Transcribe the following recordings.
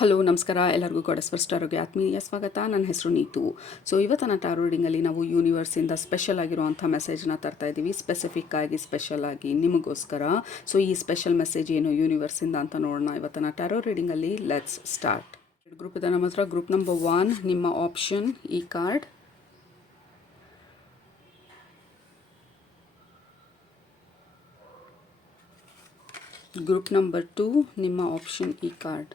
Hello ನಮಸ್ಕಾರ ಎಲ್ಲರಿಗೂ goddess ಸ್ಟಾರ್ಗೆ ಆತ್ಮೀಯ ಸ್ವಾಗತ. ನನ್ನ ಹೆಸರು ನೀತು. ಸೊ ಇವತ್ತಿನ ಟಾರೋ ರೀಡಿಂಗಲ್ಲಿ ನಾವು ಯೂನಿವರ್ಸಿಂದ ಸ್ಪೆಷಲ್ ಆಗಿರುವಂಥ ಮೆಸೇಜ್ನ ತರ್ತಾ ಇದ್ದೀವಿ, ಸ್ಪೆಸಿಫಿಕ್ ಆಗಿ ಸ್ಪೆಷಲ್ ಆಗಿ ನಿಮಗೋಸ್ಕರ. ಸೊ ಈ ಸ್ಪೆಷಲ್ ಮೆಸೇಜ್ ಏನು ಯೂನಿವರ್ಸಿಂದ ಅಂತ ನೋಡೋಣ ಇವತ್ತಿನ ಟಾರೋ ರೀಡಿಂಗಲ್ಲಿ. Let's start. ಗ್ರೂಪ್ ಇದೆ ನಮ್ಮ ಹತ್ರ. ಗ್ರೂಪ್ ನಂಬರ್ 1 ನಿಮ್ಮ ಆಪ್ಷನ್ ಈ ಕಾರ್ಡ್. ಗ್ರೂಪ್ ನಂಬರ್ 2 ನಿಮ್ಮ ಆಪ್ಷನ್ ಈ ಕಾರ್ಡ್.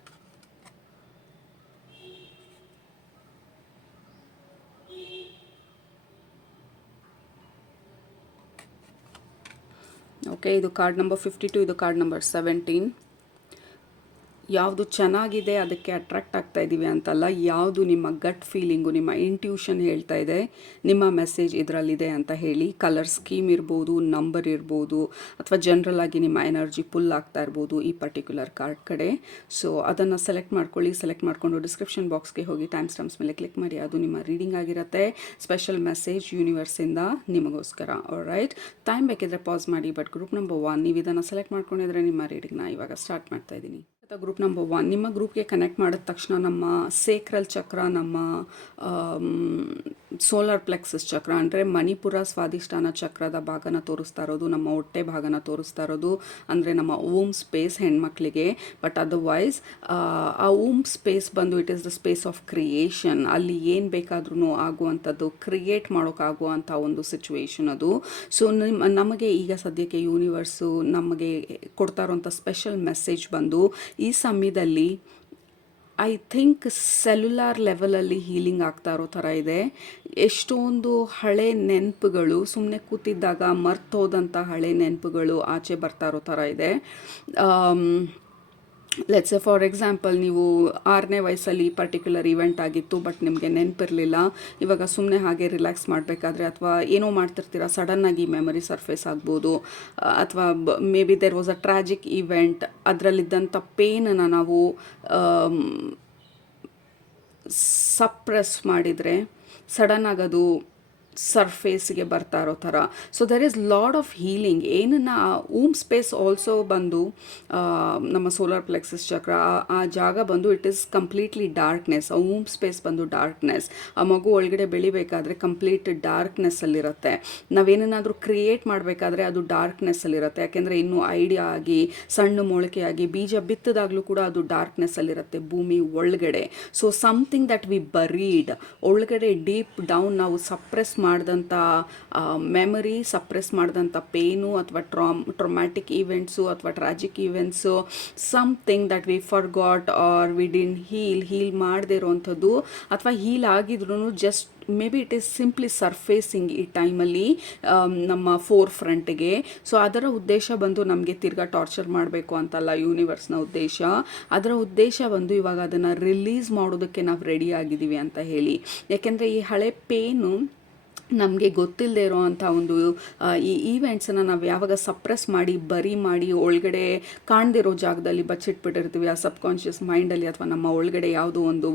ಓಕೆ, ಇದು ಕಾರ್ಡ್ ನಂಬರ್ 52, ಇದು ಕಾರ್ಡ್ ನಂಬರ್ 17. ಯಾವುದು ಚೆನ್ನಾಗಿದೆ ಅದಕ್ಕೆ ಅಟ್ರಾಕ್ಟ್ ಆಗ್ತಾ ಇದ್ದೀವಿ ಅಂತಲ್ಲ, ಯಾವುದು ನಿಮ್ಮ ಗಟ್ ಫೀಲಿಂಗು, ನಿಮ್ಮ ಇಂಟ್ಯೂಷನ್ ಹೇಳ್ತಾ ಇದೆ ನಿಮ್ಮ ಮೆಸೇಜ್ ಇದರಲ್ಲಿದೆ ಅಂತ ಹೇಳಿ. ಕಲರ್ ಸ್ಕೀಮ್ ಇರ್ಬೋದು, ನಂಬರ್ ಇರ್ಬೋದು, ಅಥವಾ ಜನರಲ್ ಆಗಿ ನಿಮ್ಮ ಎನರ್ಜಿ ಪುಲ್ ಆಗ್ತಾ ಇರ್ಬೋದು ಈ ಪರ್ಟಿಕ್ಯುಲರ್ ಕಾರ್ಡ್ ಕಡೆ. ಸೊ ಅದನ್ನು ಸೆಲೆಕ್ಟ್ ಮಾಡ್ಕೊಳ್ಳಿ. ಸೆಲೆಕ್ಟ್ ಮಾಡಿಕೊಂಡು ಡಿಸ್ಕ್ರಿಪ್ಷನ್ ಬಾಕ್ಸ್ಗೆ ಹೋಗಿ ಟೈಮ್ ಸ್ಟಾಂಪ್ಸ್ ಮೇಲೆ ಕ್ಲಿಕ್ ಮಾಡಿ. ಅದು ನಿಮ್ಮ ರೀಡಿಂಗ್ ಆಗಿರುತ್ತೆ. ಸ್ಪೆಷಲ್ ಮೆಸೇಜ್ ಯೂನಿವರ್ಸಿಂದ ನಿಮಗೋಸ್ಕರ. ರೈಟ್, ಟೈಮ್ ಬೇಕಿದ್ರೆ ಪಾಸ್ ಮಾಡಿ. ಬಟ್ ಗ್ರೂಪ್ ನಂಬರ್ 1 ನೀವು ಇದನ್ನು ಸೆಲೆಕ್ಟ್ ಮಾಡ್ಕೊಂಡಿದ್ರೆ ನಿಮ್ಮ ರೀಡಿಂಗ್ನ ಇವಾಗ ಸ್ಟಾರ್ಟ್ ಮಾಡ್ತಾ ಇದ್ದೀನಿ. ಗ್ರೂಪ್ ನಂಬರ್ 1 ನಿಮ್ಮ ಗ್ರೂಪ್ಗೆ ಕನೆಕ್ಟ್ ಮಾಡಿದ ತಕ್ಷಣ ನಮ್ಮ ಸೇಕ್ರಲ್ ಚಕ್ರ, ನಮ್ಮ ಸೋಲಾರ್ ಪ್ಲೆಕ್ಸಸ್ ಚಕ್ರ ಅಂದರೆ ಮಣಿಪುರ ಸ್ವಾಧಿಷ್ಠಾನ ಚಕ್ರದ ಭಾಗನ ತೋರಿಸ್ತಾ ಇರೋದು, ನಮ್ಮ ಹೊಟ್ಟೆ ಭಾಗನ ತೋರಿಸ್ತಾ ಇರೋದು, ಅಂದರೆ ನಮ್ಮ ಓಮ್ ಸ್ಪೇಸ್ ಹೆಣ್ಮಕ್ಳಿಗೆ. ಬಟ್ ಅದರ್ವೈಸ್ ಆ ಓಮ್ ಸ್ಪೇಸ್ ಬಂದು it is the space of creation. ಅಲ್ಲಿ ಏನು ಬೇಕಾದ್ರೂ ಆಗುವಂಥದ್ದು, ಕ್ರಿಯೇಟ್ ಮಾಡೋಕ್ಕಾಗುವಂಥ ಒಂದು ಸಿಚುವೇಶನ್ ಅದು. ಸೊ ನಮಗೆ ಈಗ ಸದ್ಯಕ್ಕೆ ಯೂನಿವರ್ಸು ನಮಗೆ ಕೊಡ್ತಾ ಇರೋಂಥ ಸ್ಪೆಷಲ್ ಮೆಸೇಜ್ ಬಂದು ಈ ಸಮಯದಲ್ಲಿ ಐ ಥಿಂಕ್ ಸೆಲ್ಯುಲಾರ್ ಲೆವೆಲಲ್ಲಿ ಹೀಲಿಂಗ್ ಆಗ್ತಾ ಇರೋ ಥರ ಇದೆ. ಎಷ್ಟೊಂದು ಹಳೆ ನೆನಪುಗಳು, ಸುಮ್ಮನೆ ಕೂತಿದ್ದಾಗ ಮರ್ತೋದಂಥ ಹಳೆ ನೆನಪುಗಳು ಆಚೆ ಬರ್ತಾ ಇರೋ ಥರ ಇದೆ. ಲೆಟ್ಸ್ ಎ ಫಾರ್ ಎಕ್ಸಾಂಪಲ್, ನೀವು 6ನೇ ವಯಸ್ಸಲ್ಲಿ ಪರ್ಟಿಕ್ಯುಲರ್ ಇವೆಂಟ್ ಆಗಿತ್ತು, ಬಟ್ ನಿಮಗೆ ನೆನಪಿರಲಿಲ್ಲ. ಇವಾಗ ಸುಮ್ಮನೆ ಹಾಗೆ ರಿಲ್ಯಾಕ್ಸ್ ಮಾಡಬೇಕಾದ್ರೆ ಅಥವಾ ಏನೋ ಮಾಡ್ತಿರ್ತೀರ, ಸಡನ್ನಾಗಿ ಮೆಮರಿ ಸರ್ಫೇಸ್ ಆಗ್ಬೋದು, ಅಥವಾ maybe there was a tragic event, ಅದರಲ್ಲಿದ್ದಂಥ ಪೇನನ್ನು ನಾವು ಸಪ್ರೆಸ್ ಮಾಡಿದರೆ ಸಡನ್ನಾಗಿ ಅದು ಸರ್ಫೇಸ್ಗೆ ಬರ್ತಾ ಇರೋ ಥರ. So there is lot of healing. ಏನನ್ನ ಓಮ್ ಸ್ಪೇಸ್ ಆಲ್ಸೋ ಬಂದು ನಮ್ಮ ಸೋಲಾರ್ ಪ್ಲೆಕ್ಸಸ್ ಚಕ್ರ, ಆ ಜಾಗ ಬಂದು ಇಟ್ ಈಸ್ ಕಂಪ್ಲೀಟ್ಲಿ ಡಾರ್ಕ್ನೆಸ್. ಆ ಓಮ್ ಸ್ಪೇಸ್ ಬಂದು ಡಾರ್ಕ್ನೆಸ್. ಆ ಮಗು ಒಳಗಡೆ ಬೆಳಿಬೇಕಾದ್ರೆ ಕಂಪ್ಲೀಟ್ ಡಾರ್ಕ್ನೆಸ್ಸಲ್ಲಿರುತ್ತೆ. ನಾವೇನಾದರೂ ಕ್ರಿಯೇಟ್ ಮಾಡಬೇಕಾದ್ರೆ ಅದು ಡಾರ್ಕ್ನೆಸ್ಸಲ್ಲಿರುತ್ತೆ. ಯಾಕೆಂದರೆ ಇನ್ನೂ ಐಡಿಯಾ ಆಗಿ ಸಣ್ಣ ಮೊಳಕೆಯಾಗಿ ಬೀಜ ಬಿತ್ತದಾಗಲೂ ಕೂಡ ಅದು ಡಾರ್ಕ್ನೆಸ್ಸಲ್ಲಿರುತ್ತೆ ಭೂಮಿ ಒಳಗಡೆ. So something that we buried ಒಳಗಡೆ ಡೀಪ್ ಡೌನ್ ನಾವು ಸಪ್ರೆಸ್ ಮಾಡಿದಂಥ ಮೆಮರಿ, ಸಪ್ರೆಸ್ ಮಾಡಿದಂಥ ಪೇನು, ಅಥವಾ ಟ್ರಾಮ್ಯಾಟಿಕ್ ಈವೆಂಟ್ಸು ಅಥವಾ tragic events, something that we forgot or we didn't heal ಮಾಡದೇ ಇರೋವಂಥದ್ದು, ಅಥವಾ ಹೀಲ್ ಆಗಿದ್ರೂ just maybe it is simply surfacing ಈ ಟೈಮಲ್ಲಿ ನಮ್ಮ ಫೋರ್ ಫ್ರಂಟ್ಗೆ. ಸೊ ಅದರ ಉದ್ದೇಶ ಬಂದು ನಮಗೆ ತಿರ್ಗಾ ಟಾರ್ಚರ್ ಮಾಡಬೇಕು ಅಂತಲ್ಲ ಯೂನಿವರ್ಸ್ನ ಉದ್ದೇಶ. ಅದರ ಉದ್ದೇಶ ಬಂದು ಇವಾಗ ಅದನ್ನು ರಿಲೀಸ್ ಮಾಡೋದಕ್ಕೆ ನಾವು ರೆಡಿ ಆಗಿದ್ದೀವಿ ಅಂತ ಹೇಳಿ. ಯಾಕೆಂದರೆ ಈ ಹಳೆ ಪೇನು ನಮಗೆ ಗೊತ್ತಿಲ್ಲದೆ ಇರೋವಂಥ ಒಂದು ಈ ಈವೆಂಟ್ಸನ್ನು ನಾವು ಯಾವಾಗ ಸಪ್ರೆಸ್ ಮಾಡಿ ಬರಿ ಮಾಡಿ ಒಳಗಡೆ ಕಾಣದಿರೋ ಜಾಗದಲ್ಲಿ ಬಚ್ಚಿಟ್ಬಿಟ್ಟಿರ್ತೀವಿ, ಆ ಸಬ್ಕಾನ್ಷಿಯಸ್ ಮೈಂಡಲ್ಲಿ ಅಥವಾ ನಮ್ಮ ಒಳಗಡೆ ಯಾವುದೋ ಒಂದು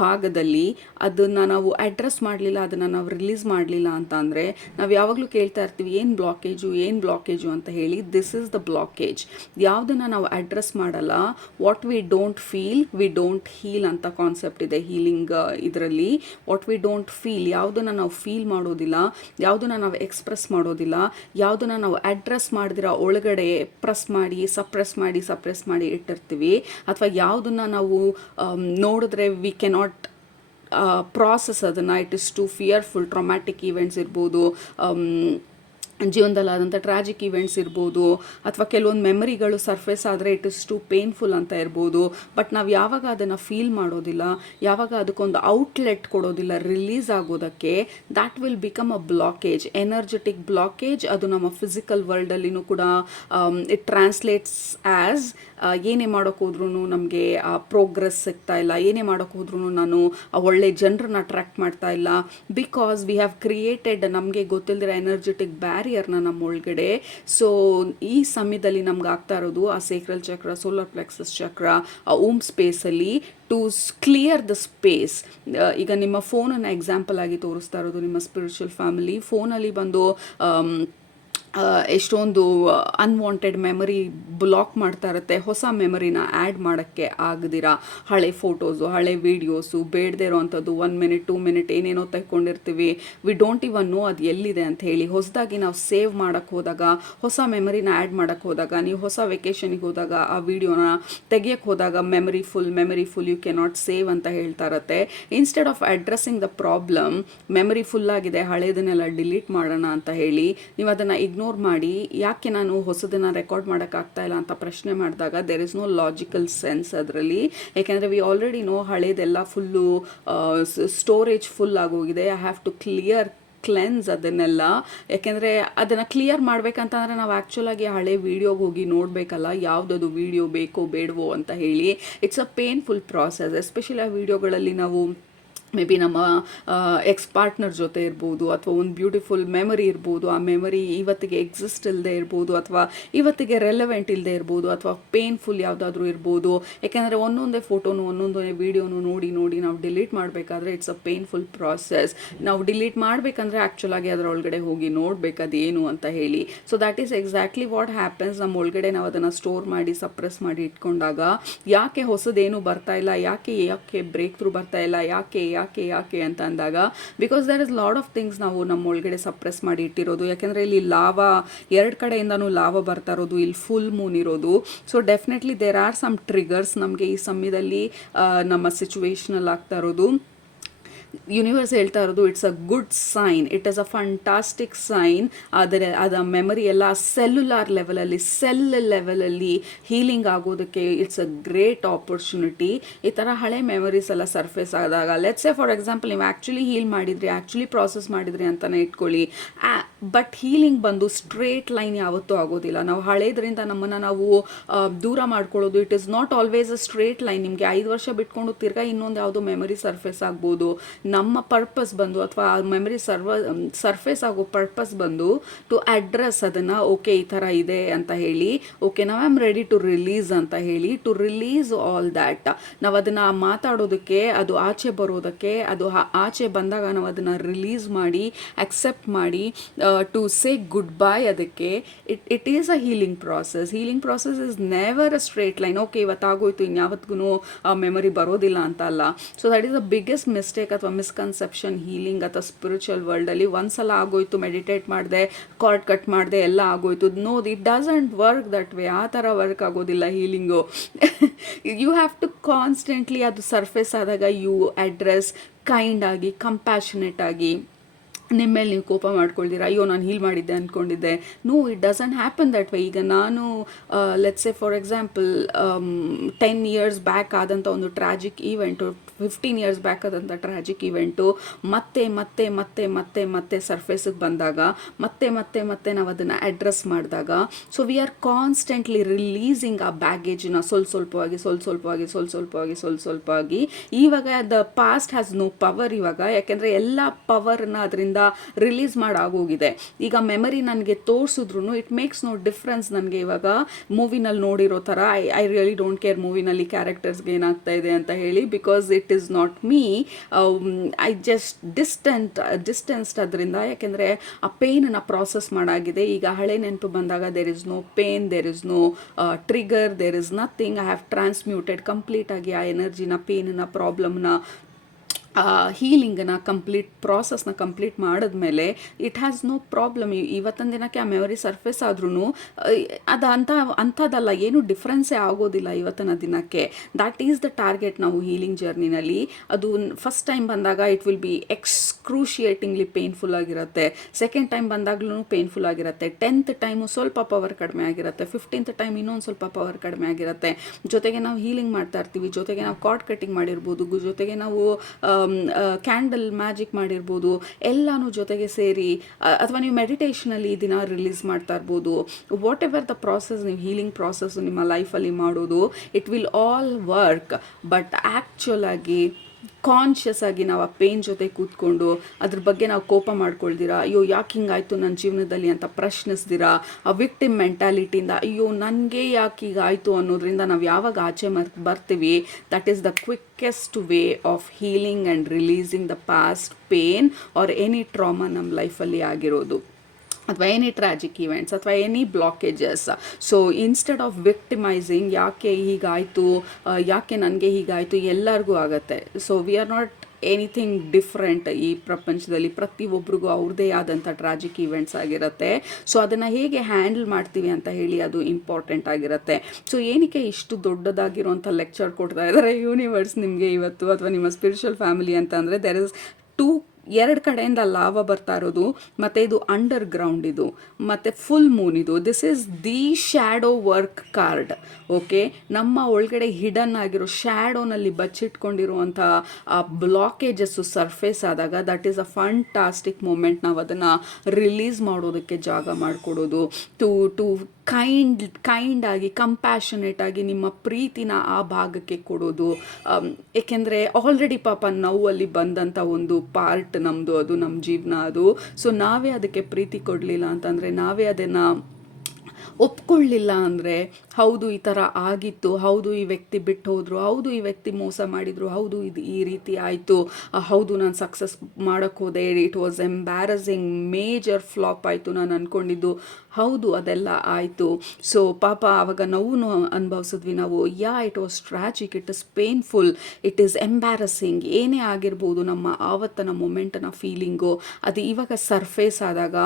ಭಾಗದಲ್ಲಿ, ಅದನ್ನು ನಾವು ಅಡ್ರೆಸ್ ಮಾಡಲಿಲ್ಲ, ಅದನ್ನು ನಾವು ರಿಲೀಸ್ ಮಾಡಲಿಲ್ಲ ಅಂತ ಅಂದರೆ ನಾವು ಯಾವಾಗಲೂ ಕೇಳ್ತಾ ಇರ್ತೀವಿ ಏನು ಬ್ಲಾಕೇಜು ಅಂತ ಹೇಳಿ. This is the blockage. ಯಾವುದನ್ನು ನಾವು ಅಡ್ರೆಸ್ ಮಾಡಲ್ಲ, what we don't feel we don't heal ಅಂತ ಕಾನ್ಸೆಪ್ಟ್ ಇದೆ ಹೀಲಿಂಗ್ ಇದರಲ್ಲಿ. ವಾಟ್ ವಿ ಡೋಂಟ್ ಫೀಲ್, ಯಾವುದನ್ನು ನಾವು ಫೀಲ್ ಮಾಡೋದಿಲ್ಲ, ಯಾವುದನ್ನು ನಾವು ಎಕ್ಸ್ಪ್ರೆಸ್ ಮಾಡೋದಿಲ್ಲ, ಯಾವುದನ್ನು ನಾವು ಅಡ್ರೆಸ್ ಮಾಡಿದಿರ ಒಳಗಡೆ ಸಪ್ರೆಸ್ ಮಾಡಿ ಇಟ್ಟಿರ್ತೀವಿ, ಅಥವಾ ಯಾವುದನ್ನು ನಾವು ನೋಡಿದ್ರೆ ವಿ ಕೆನಾಟ್ ಪ್ರಾಸೆಸ್ ಅದನ್ನು. It is too fearful. Traumatic events ಇರ್ಬೋದು, ಜೀವನದಲ್ಲಾದಂಥ ಟ್ರಾಜಿಕ್ ಈವೆಂಟ್ಸ್ ಇರ್ಬೋದು, ಅಥವಾ ಕೆಲವೊಂದು ಮೆಮರಿಗಳು ಸರ್ಫೇಸ್ ಆದರೆ ಇಟ್ ಇಸ್ ಟು ಪೇನ್ಫುಲ್ ಅಂತ ಇರ್ಬೋದು. ಬಟ್ ನಾವು ಯಾವಾಗ ಅದನ್ನು ಫೀಲ್ ಮಾಡೋದಿಲ್ಲ, ಯಾವಾಗ ಅದಕ್ಕೊಂದು ಔಟ್ಲೆಟ್ ಕೊಡೋದಿಲ್ಲ ರಿಲೀಸ್ ಆಗೋದಕ್ಕೆ, that will become a blockage, energetic blockage. ಅದು ನಮ್ಮ ಫಿಸಿಕಲ್ ವರ್ಲ್ಡಲ್ಲಿನೂ ಕೂಡ ಇಟ್ ಟ್ರಾನ್ಸ್ಲೇಟ್ಸ್ ಆ್ಯಸ್ ಏನೇ ಮಾಡೋಕ್ಕೆ ಹೋದ್ರೂ ನಮಗೆ ಪ್ರೋಗ್ರೆಸ್ ಸಿಗ್ತಾ ಇಲ್ಲ, ಏನೇ ಮಾಡೋಕ್ಕೆ ಹೋದ್ರೂ ನಾನು ಒಳ್ಳೆ ಜನರನ್ನ ಅಟ್ರ್ಯಾಕ್ಟ್ ಮಾಡ್ತಾ ಇಲ್ಲ, ಬಿಕಾಸ್ ವಿ ಹ್ಯಾವ್ ಕ್ರಿಯೇಟೆಡ್ ನಮಗೆ ಗೊತ್ತಿಲ್ಲದಿರೋ ಎನರ್ಜೆಟಿಕ್ ಬ್ಯಾರಿಯರ್ನ ನಮ್ಮ ಒಳಗಡೆ. ಸೊ ಈ ಸಮಯದಲ್ಲಿ ನಮ್ಗೆ ಆಗ್ತಾ ಇರೋದು ಆ ಸೇಕ್ರಲ್ ಚಕ್ರ, ಸೋಲಾರ್ ಪ್ಲೆಕ್ಸಸ್ ಚಕ್ರ, ಆ ಓಮ್ ಸ್ಪೇಸಲ್ಲಿ ಟು ಕ್ಲಿಯರ್ ದ ಸ್ಪೇಸ್. ಈಗ ನಿಮ್ಮ ಫೋನನ್ನು ಎಕ್ಸಾಂಪಲ್ ಆಗಿ ತೋರಿಸ್ತಾ ಇರೋದು ನಿಮ್ಮ ಸ್ಪಿರಿಚುವಲ್ ಫ್ಯಾಮಿಲಿ. ಫೋನಲ್ಲಿ ಬಂದು ಎಷ್ಟೊಂದು ಅನ್ವಾಂಟೆಡ್ ಮೆಮರಿ ಬ್ಲಾಕ್ ಮಾಡ್ತಾ ಇರುತ್ತೆ, ಹೊಸ ಮೆಮರಿನ ಆ್ಯಡ್ ಮಾಡೋಕ್ಕೆ ಆಗದಿರ ಹಳೆ ಫೋಟೋಸು, ಹಳೆ ವೀಡಿಯೋಸು, ಬೇಡದೇ ಇರೋವಂಥದ್ದು 1 ಮಿನಿಟ್ 2 ಮಿನಿಟ್ ಏನೇನೋ ತೆಕ್ಕೊಂಡಿರ್ತೀವಿ, ವಿ ಡೋಂಟ್ ಇವನ್ ನೋ ಅದು ಎಲ್ಲಿದೆ ಅಂತ ಹೇಳಿ. ಹೊಸದಾಗಿ ನಾವು ಸೇವ್ ಮಾಡೋಕ್ಕೆ ಹೋದಾಗ, ಹೊಸ ಮೆಮರಿನ ಆ್ಯಡ್ ಮಾಡೋಕ್ಕೆ ಹೋದಾಗ, ನೀವು ಹೊಸ ವೆಕೇಷನಿಗೆ ಹೋದಾಗ ಆ ವಿಡಿಯೋನ ತೆಗಿಯೋಕ್ಕೆ ಹೋದಾಗ memory full you cannot save ಅಂತ ಹೇಳ್ತಾ ಇರತ್ತೆ. Instead of addressing the problem, memory full ಆಗಿದೆ ಹಳೇದನ್ನೆಲ್ಲ ಡಿಲೀಟ್ ಮಾಡೋಣ ಅಂತ ಹೇಳಿ ನೀವು ಅದನ್ನು ಇಗ್ನೋರ್ ಮಾಡಿ ಯಾಕೆ ನಾನು ಹೊಸದನ್ನು ರೆಕಾರ್ಡ್ ಮಾಡೋಕ್ಕಾಗ್ತಾ ಇಲ್ಲ ಅಂತ ಪ್ರಶ್ನೆ ಮಾಡಿದಾಗ there is no logical sense ಅದರಲ್ಲಿ. ಯಾಕೆಂದರೆ ವಿ ಆಲ್ರೆಡಿ ನೋ ಹಳೇದೆಲ್ಲ ಫುಲ್ಲು ಸ್ಟೋರೇಜ್ ಫುಲ್ ಆಗೋಗಿದೆ. ಐ ಹ್ಯಾವ್ ಟು ಕ್ಲೆನ್ಸ್ ಅದನ್ನೆಲ್ಲ. ಯಾಕೆಂದರೆ ಅದನ್ನು ಕ್ಲಿಯರ್ ಮಾಡಬೇಕಂತಂದರೆ ನಾವು ಆ್ಯಕ್ಚುಲಾಗಿ ಹಳೆ ವೀಡಿಯೋಗೆ ಹೋಗಿ ನೋಡಬೇಕಲ್ಲ, ಯಾವುದದು ವೀಡಿಯೋ ಬೇಕೋ ಬೇಡವೋ ಅಂತ ಹೇಳಿ. It's a painful process. Especially ಆ ವೀಡಿಯೋಗಳಲ್ಲಿ ನಾವು ಮೇ ಬಿ ನಮ್ಮ ಎಕ್ಸ್ ಪಾರ್ಟ್ನರ್ ಜೊತೆ ಇರ್ಬೋದು, ಅಥವಾ ಒಂದು ಬ್ಯೂಟಿಫುಲ್ ಮೆಮರಿ ಇರ್ಬೋದು, ಆ ಮೆಮರಿ ಇವತ್ತಿಗೆ ಎಕ್ಸಿಸ್ಟ್ ಇಲ್ಲದೆ ಇರ್ಬೋದು, ಅಥವಾ ಇವತ್ತಿಗೆ ರೆಲೆವೆಂಟ್ ಇಲ್ಲದೆ ಇರ್ಬೋದು, ಅಥವಾ ಪೇನ್ಫುಲ್ ಯಾವುದಾದ್ರೂ ಇರ್ಬೋದು. ಯಾಕೆಂದರೆ ಒಂದೊಂದೇ ಫೋಟೋನು ಒಂದೊಂದೇ ವೀಡಿಯೋನು ನೋಡಿ ನಾವು ಡಿಲೀಟ್ ಮಾಡಬೇಕಾದ್ರೆ ಇಟ್ಸ್ ಅ ಪೇನ್ಫುಲ್ ಪ್ರಾಸೆಸ್. ನಾವು ಡಿಲೀಟ್ ಮಾಡಬೇಕಂದ್ರೆ ಆ್ಯಕ್ಚುಲಾಗಿ ಅದರೊಳಗಡೆ ಹೋಗಿ ನೋಡಬೇಕು ಅದೇನು ಅಂತ ಹೇಳಿ. So that is exactly what happens. ನಮ್ಮ ಒಳಗಡೆ ನಾವು ಅದನ್ನು ಸ್ಟೋರ್ ಮಾಡಿ ಸಪ್ರೆಸ್ ಮಾಡಿ ಇಟ್ಕೊಂಡಾಗ ಯಾಕೆ ಹೊಸದೇನು ಬರ್ತಾ ಇಲ್ಲ, ಯಾಕೆ ಬ್ರೇಕ್ ಥ್ರೂ ಬರ್ತಾ ಇಲ್ಲ, ಯಾಕೆ ಅಂತ ಅಂದಾಗ, because there is lot of things ನಾವು ನಮ್ಮ ಒಳಗಡೆ ಸಪ್ರೆಸ್ ಮಾಡಿ ಇಟ್ಟಿರೋದು. ಯಾಕೆಂದರೆ ಇಲ್ಲಿ ಲಾವಾ 2 ಕಡೆಯಿಂದನೂ ಲಾವಾ ಬರ್ತಾ ಇರೋದು, ಇಲ್ಲಿ ಫುಲ್ ಮೂನ್ ಇರೋದು. So definitely there are some triggers ನಮಗೆ ಈ ಸಮಯದಲ್ಲಿ ನಮ್ಮ ಸಿಚುವೇಶನಲ್ಲಿ ಆಗ್ತಾ ಇರೋದು. ಯೂನಿವರ್ಸ್ ಹೇಳ್ತಾ ಇರೋದು it's a good sign, it is a fantastic sign. ಆದರೆ ಅದರ ಮೆಮರಿ ಎಲ್ಲ ಸೆಲ್ಯುಲಾರ್ ಲೆವೆಲಲ್ಲಿ ಹೀಲಿಂಗ್ ಆಗೋದಕ್ಕೆ ಇಟ್ಸ್ ಅ ಗ್ರೇಟ್ ಆಪರ್ಚುನಿಟಿ. ಈ ಥರ ಹಳೆ ಮೆಮರೀಸ್ ಎಲ್ಲ ಸರ್ಫೇಸ್ ಆದಾಗ, ಲೆಟ್ಸ್ ಸೇ ಫಾರ್ ಎಕ್ಸಾಂಪಲ್ ನೀವು ಆ್ಯಕ್ಚುಲಿ ಹೀಲ್ ಮಾಡಿದ್ರಿ, ಆ್ಯಕ್ಚುಲಿ ಪ್ರಾಸೆಸ್ ಮಾಡಿದ್ರಿ ಅಂತಲೇ ಇಟ್ಕೊಳ್ಳಿ. ಬಟ್ ಹೀಲಿಂಗ್ ಬಂದು ಸ್ಟ್ರೇಟ್ ಲೈನ್ ಯಾವತ್ತೂ ಆಗೋದಿಲ್ಲ. ನಾವು ಹಳೇದ್ರಿಂದ ನಮ್ಮನ್ನು ನಾವು ದೂರ ಮಾಡ್ಕೊಳ್ಳೋದು, it is not always a straight line. ನಿಮಗೆ 5 ವರ್ಷ ಬಿಟ್ಕೊಂಡು ತಿರ್ಗಾ ಇನ್ನೊಂದು ಯಾವುದೋ ಮೆಮರಿ ಸರ್ಫೇಸ್ ಆಗ್ಬೋದು. ನಮ್ಮ ಪರ್ಪಸ್ ಬಂದು, ಅಥವಾ ಆ ಮೆಮರಿ ಸರ್ಫೇಸ್ ಆಗೋ ಪರ್ಪಸ್ ಬಂದು ಟು ಅಡ್ರೆಸ್ ಅದನ್ನು, ಓಕೆ ಈ ಥರ ಇದೆ ಅಂತ ಹೇಳಿ, ಓಕೆ ನಾವು ಆಮ್ ರೆಡಿ ಟು ರಿಲೀಸ್ ಅಂತ ಹೇಳಿ, ಟು ರಿಲೀಸ್ ಆಲ್ ದ್ಯಾಟ್. ನಾವು ಅದನ್ನು ಮಾತಾಡೋದಕ್ಕೆ, ಅದು ಆಚೆ ಬರೋದಕ್ಕೆ, ಅದು ಆಚೆ ಬಂದಾಗ ನಾವು ಅದನ್ನು ರಿಲೀಸ್ ಮಾಡಿ ಅಕ್ಸೆಪ್ಟ್ ಮಾಡಿ ಟು ಸೇ ಗುಡ್ ಬೈ ಅದಕ್ಕೆ. It is a healing process. Healing process is never a straight line. Okay ಇವತ್ತಾಗೋಯ್ತು ಇನ್ಯಾವತ್ತಿಗೂ ಮೆಮರಿ ಬರೋದಿಲ್ಲ ಅಂತ ಅಲ್ಲ. So that is the biggest mistake ಅಥವಾ ಮಿಸ್ಕನ್ಸೆಪ್ಷನ್ ಹೀಲಿಂಗ್ ಅಥವಾ ಸ್ಪಿರಿಚುವಲ್ ವರ್ಲ್ಡಲ್ಲಿ. ಒಂದ್ಸಲ ಆಗೋಯ್ತು, ಮೆಡಿಟೇಟ್ ಮಾಡಿದೆ, ಕಾರ್ಡ್ ಕಟ್ ಮಾಡಿದೆ, ಎಲ್ಲ ಆಗೋಯ್ತು. No, it doesn't work that way. ಆ ಥರ ವರ್ಕ್ ಆಗೋದಿಲ್ಲ healing. You have to constantly ಅದು ಸರ್ಫೇಸ್ ಆದಾಗ ಯು ಅಡ್ರೆಸ್ ಕೈಂಡ್ ಆಗಿ, ಕಂಪ್ಯಾಷನೇಟ್ ಆಗಿ. ನಿಮ್ಮ ಮೇಲೆ ನೀವು ಕೋಪ ಮಾಡ್ಕೊಳ್ತೀರಾ, ಅಯ್ಯೋ ನಾನು ಹೀಲ್ ಮಾಡಿದ್ದೆ ಅಂದ್ಕೊಂಡಿದ್ದೆ. No, it doesn't happen that way. ಈಗ ನಾನು let's say for example 10 years back ಆದಂಥ ಒಂದು ಟ್ರಾಜಿಕ್ ಈವೆಂಟು, 15 years ಬ್ಯಾಕ್ ಆದಂಥ ಟ್ರಾಜಿಕ್ ಈವೆಂಟು ಮತ್ತೆ ಮತ್ತೆ ಮತ್ತೆ ಮತ್ತೆ ಮತ್ತೆ ಸರ್ಫೇಸಿಗೆ ಬಂದಾಗ, ಮತ್ತೆ ನಾವು ಅದನ್ನು ಅಡ್ರೆಸ್ ಮಾಡಿದಾಗ, so we are constantly releasing ಆ ಬ್ಯಾಗೇಜನ್ನ ಸ್ವಲ್ಪವಾಗಿ. ಇವಾಗ the past has no power ಇವಾಗ. ಯಾಕೆಂದರೆ ಎಲ್ಲ ಪವರ್ನ ಅದರಿಂದ ರಿಲೀಸ್ ಮಾಡಾಗೋಗಿದೆ. ಈಗ ಮೆಮರಿ ನನಗೆ ತೋರಿಸಿದ್ರು ಇಟ್ ಮೇಕ್ಸ್ ನೋ ಡಿಫ್ರೆನ್ಸ್. ನನಗೆ ಇವಾಗ ಮೂವಿನಲ್ಲಿ ನೋಡಿರೋ ಥರ ಐ ರಿಯಲಿ ಡೋಂಟ್ ಕೇರ್ ಮೂವಿನಲ್ಲಿ ಕ್ಯಾರೆಕ್ಟರ್ಸ್ಗೆ ಏನಾಗ್ತಾ ಇದೆ ಅಂತ ಹೇಳಿ, because it is not me. I just distanced ಅದರಿಂದ. ಯಾಕೆಂದರೆ ಆ ಪೇನನ್ನು ಪ್ರಾಸೆಸ್ ಮಾಡಾಗಿದೆ. ಈಗ ಹಳೆ ನೆನಪು ಬಂದಾಗ there is no pain, there is no trigger, there is nothing. I have transmuted ಕಂಪ್ಲೀಟಾಗಿ ಆ ಎನರ್ಜಿನ, ಪೇನನ್ನ, ಪ್ರಾಬ್ಲಮ್ನ, ಹೀಲಿಂಗನ್ನು ಪ್ರಾಸೆಸ್ನ ಕಂಪ್ಲೀಟ್ ಮಾಡಿದ್ಮೇಲೆ ಇಟ್ ಹ್ಯಾಸ್ ನೋ ಪ್ರಾಬ್ಲಮ್. ಇವತ್ತಿನ ದಿನಕ್ಕೆ ಆ ಮೆಮರಿ ಸರ್ಫೇಸ್ ಆದ್ರೂ ಅದು ಅಂಥದ್ದಲ್ಲ, ಏನೂ ಡಿಫ್ರೆನ್ಸೇ ಆಗೋದಿಲ್ಲ ಇವತ್ತಿನ ದಿನಕ್ಕೆ. ದ್ಯಾಟ್ ಈಸ್ ದ ಟಾರ್ಗೆಟ್ ನಾವು ಹೀಲಿಂಗ್ ಜರ್ನಿನಲ್ಲಿ. ಅದು ಫಸ್ಟ್ ಟೈಮ್ ಬಂದಾಗ ಇಟ್ ವಿಲ್ ಬಿ ಎಕ್ಸ್ಕ್ರೂಷಿಯೇಟಿಂಗ್ಲಿ ಪೇನ್ಫುಲ್ ಆಗಿರುತ್ತೆ. ಸೆಕೆಂಡ್ ಟೈಮ್ ಬಂದಾಗ್ಲೂ ಪೇನ್ಫುಲ್ ಆಗಿರುತ್ತೆ. 10th ಟೈಮು ಸ್ವಲ್ಪ ಪವರ್ ಕಡಿಮೆ ಆಗಿರುತ್ತೆ. 15th ಟೈಮ್ ಇನ್ನೊಂದು ಸ್ವಲ್ಪ ಪವರ್ ಕಡಿಮೆ ಆಗಿರುತ್ತೆ. ಜೊತೆಗೆ ನಾವು ಹೀಲಿಂಗ್ ಮಾಡ್ತಾ ಇರ್ತೀವಿ, ಜೊತೆಗೆ ನಾವು ಕಾರ್ಡ್ ಕಟ್ಟಿಂಗ್ ಮಾಡಿರ್ಬೋದು, ಜೊತೆಗೆ ನಾವು ಕ್ಯಾಂಡಲ್ ಮ್ಯಾಜಿಕ್ ಮಾಡಿರ್ಬೋದು, ಎಲ್ಲನೂ ಜೊತೆಗೆ ಸೇರಿ, ಅಥವಾ ನೀವು ಮೆಡಿಟೇಷನಲ್ಲಿ ದಿನ ರಿಲೀಸ್ ಮಾಡ್ತಾ ಇರ್ಬೋದು. ವಾಟ್ ಎವರ್ ದ ಪ್ರಾಸೆಸ್, ನೀವು ಹೀಲಿಂಗ್ ಪ್ರಾಸೆಸ್ ನಿಮ್ಮ ಲೈಫಲ್ಲಿ ಮಾಡೋದು, it will all work. But actual ಆಗಿ ಕಾನ್ಷಿಯಸ್ ಆಗಿ ನಾವು ಆ ಪೇನ್ ಜೊತೆ ಕೂತ್ಕೊಂಡು ಅದ್ರ ಬಗ್ಗೆ ನಾವು ಕೋಪ ಮಾಡ್ಕೊಳ್ದಿರಾ, ಅಯ್ಯೋ ಯಾಕೆ ಹಿಂಗಾಯ್ತು ನನ್ನ ಜೀವನದಲ್ಲಿ ಅಂತ ಪ್ರಶ್ನಿಸ್ದಿರಾ, ಆ ವಿಕ್ಟಿಮ್ ಮೆಂಟ್ಯಾಲಿಟಿಯಿಂದ ಅಯ್ಯೋ ನನಗೆ ಯಾಕೆ ಹೀಗಾಯಿತು ಅನ್ನೋದ್ರಿಂದ ನಾವು ಯಾವಾಗ ಆಚೆ ಬರ್ತೀವಿ, that is the quickest way of healing and releasing the past pain or any trauma ನಮ್ಮ ಲೈಫಲ್ಲಿ ಆಗಿರೋದು. ಅಥವಾ ಎನಿ ಟ್ರಾಜಿಕ್ ಇವೆಂಟ್ಸ್ ಅಥವಾ any blockages. So instead of victimizing, ಯಾಕೆ ಹೀಗಾಯಿತು, ಯಾಕೆ ನನಗೆ ಹೀಗಾಯಿತು, ಎಲ್ಲರಿಗೂ ಆಗುತ್ತೆ. So we are not anything different. ಈ ಪ್ರಪಂಚದಲ್ಲಿ ಪ್ರತಿಯೊಬ್ಬರಿಗೂ ಅವ್ರದ್ದೇ ಆದಂಥ ಟ್ರಾಜಿಕ್ ಇವೆಂಟ್ಸ್ ಆಗಿರುತ್ತೆ. ಸೊ ಅದನ್ನು ಹೇಗೆ ಹ್ಯಾಂಡಲ್ ಮಾಡ್ತೀವಿ ಅಂತ ಹೇಳಿ ಅದು ಇಂಪಾರ್ಟೆಂಟ್ ಆಗಿರುತ್ತೆ. ಸೊ ಏನಕ್ಕೆ ಇಷ್ಟು ದೊಡ್ಡದಾಗಿರುವಂಥ ಲೆಕ್ಚರ್ ಕೊಡ್ತಾ ಇದ್ದಾರೆ ಯೂನಿವರ್ಸ್ ನಿಮಗೆ ಇವತ್ತು, ಅಥವಾ ನಿಮ್ಮ ಸ್ಪಿರಿಚುವಲ್ ಫ್ಯಾಮಿಲಿ ಅಂತ ಅಂದರೆ ದೆರ್ ಇಸ್ ಟೂ, ಎರಡು ಕಡೆಯಿಂದ ಲಾವ ಬರ್ತಾ ಇರೋದು, ಮತ್ತು ಇದು ಅಂಡರ್ ಗ್ರೌಂಡ್, ಇದು ಮತ್ತು ಫುಲ್ ಮೂನ್, ಇದು this is the shadow work card. Okay, ನಮ್ಮ ಒಳಗಡೆ ಹಿಡನ್ ಆಗಿರೋ ಶ್ಯಾಡೋನಲ್ಲಿ ಬಚ್ಚಿಟ್ಕೊಂಡಿರುವಂಥ ಆ ಬ್ಲಾಕೇಜಸ್ಸು ಸರ್ಫೇಸ್ ಆದಾಗ that is a fantastic moment. ನಾವು ಅದನ್ನು ರಿಲೀಸ್ ಮಾಡೋದಕ್ಕೆ ಜಾಗ ಮಾಡಿಕೊಡೋದು, ಟು ಕೈಂಡ್ ಆಗಿ, ಕಂಪ್ಯಾಷನೇಟ್ ಆಗಿ ನಿಮ್ಮ ಪ್ರೀತಿನ ಆ ಭಾಗಕ್ಕೆ ಕೊಡೋದು. ಏಕೆಂದರೆ ಆಲ್ರೆಡಿ ಪಾಪ ನೋವಲ್ಲಿ ಬಂದಂಥ ಒಂದು ಪಾರ್ಟ್ ನಮ್ಮದು, ಅದು ನಮ್ಮ ಜೀವನ ಅದು. ಸೊ ನಾವೇ ಅದಕ್ಕೆ ಪ್ರೀತಿ ಕೊಡಲಿಲ್ಲ ಅಂತಂದರೆ, ನಾವೇ ಅದನ್ನು ಒಪ್ಕೊಳ್ಳಿಲ್ಲ ಅಂದರೆ, ಹೌದು ಈ ಥರ ಆಗಿತ್ತು, ಹೌದು ಈ ವ್ಯಕ್ತಿ ಬಿಟ್ಟು ಹೋದರು, ಹೌದು ಈ ವ್ಯಕ್ತಿ ಮೋಸ ಮಾಡಿದರು, ಹೌದು ಇದು ಈ ರೀತಿ ಆಯಿತು, ಹೌದು ನಾನು ಸಕ್ಸಸ್ ಮಾಡೋಕ್ಕೆ ಹೋದೆ, it was embarrassing, major flop ಆಯಿತು, ನಾನು ಅಂದ್ಕೊಂಡಿದ್ದು ಹೌದು ಅದೆಲ್ಲ ಆಯಿತು. ಸೊ ಪಾಪ ಆವಾಗ ನೋವು ಅನುಭವಿಸಿದ್ವಿ ನಾವು. It was tragic, it is painful, it is embarrassing, ಏನೇ ಆಗಿರ್ಬೋದು ನಮ್ಮ ಆವತ್ತನ ಮೊಮೆಂಟನ ಫೀಲಿಂಗು ಅದು ಇವಾಗ ಸರ್ಫೇಸ್ ಆದಾಗ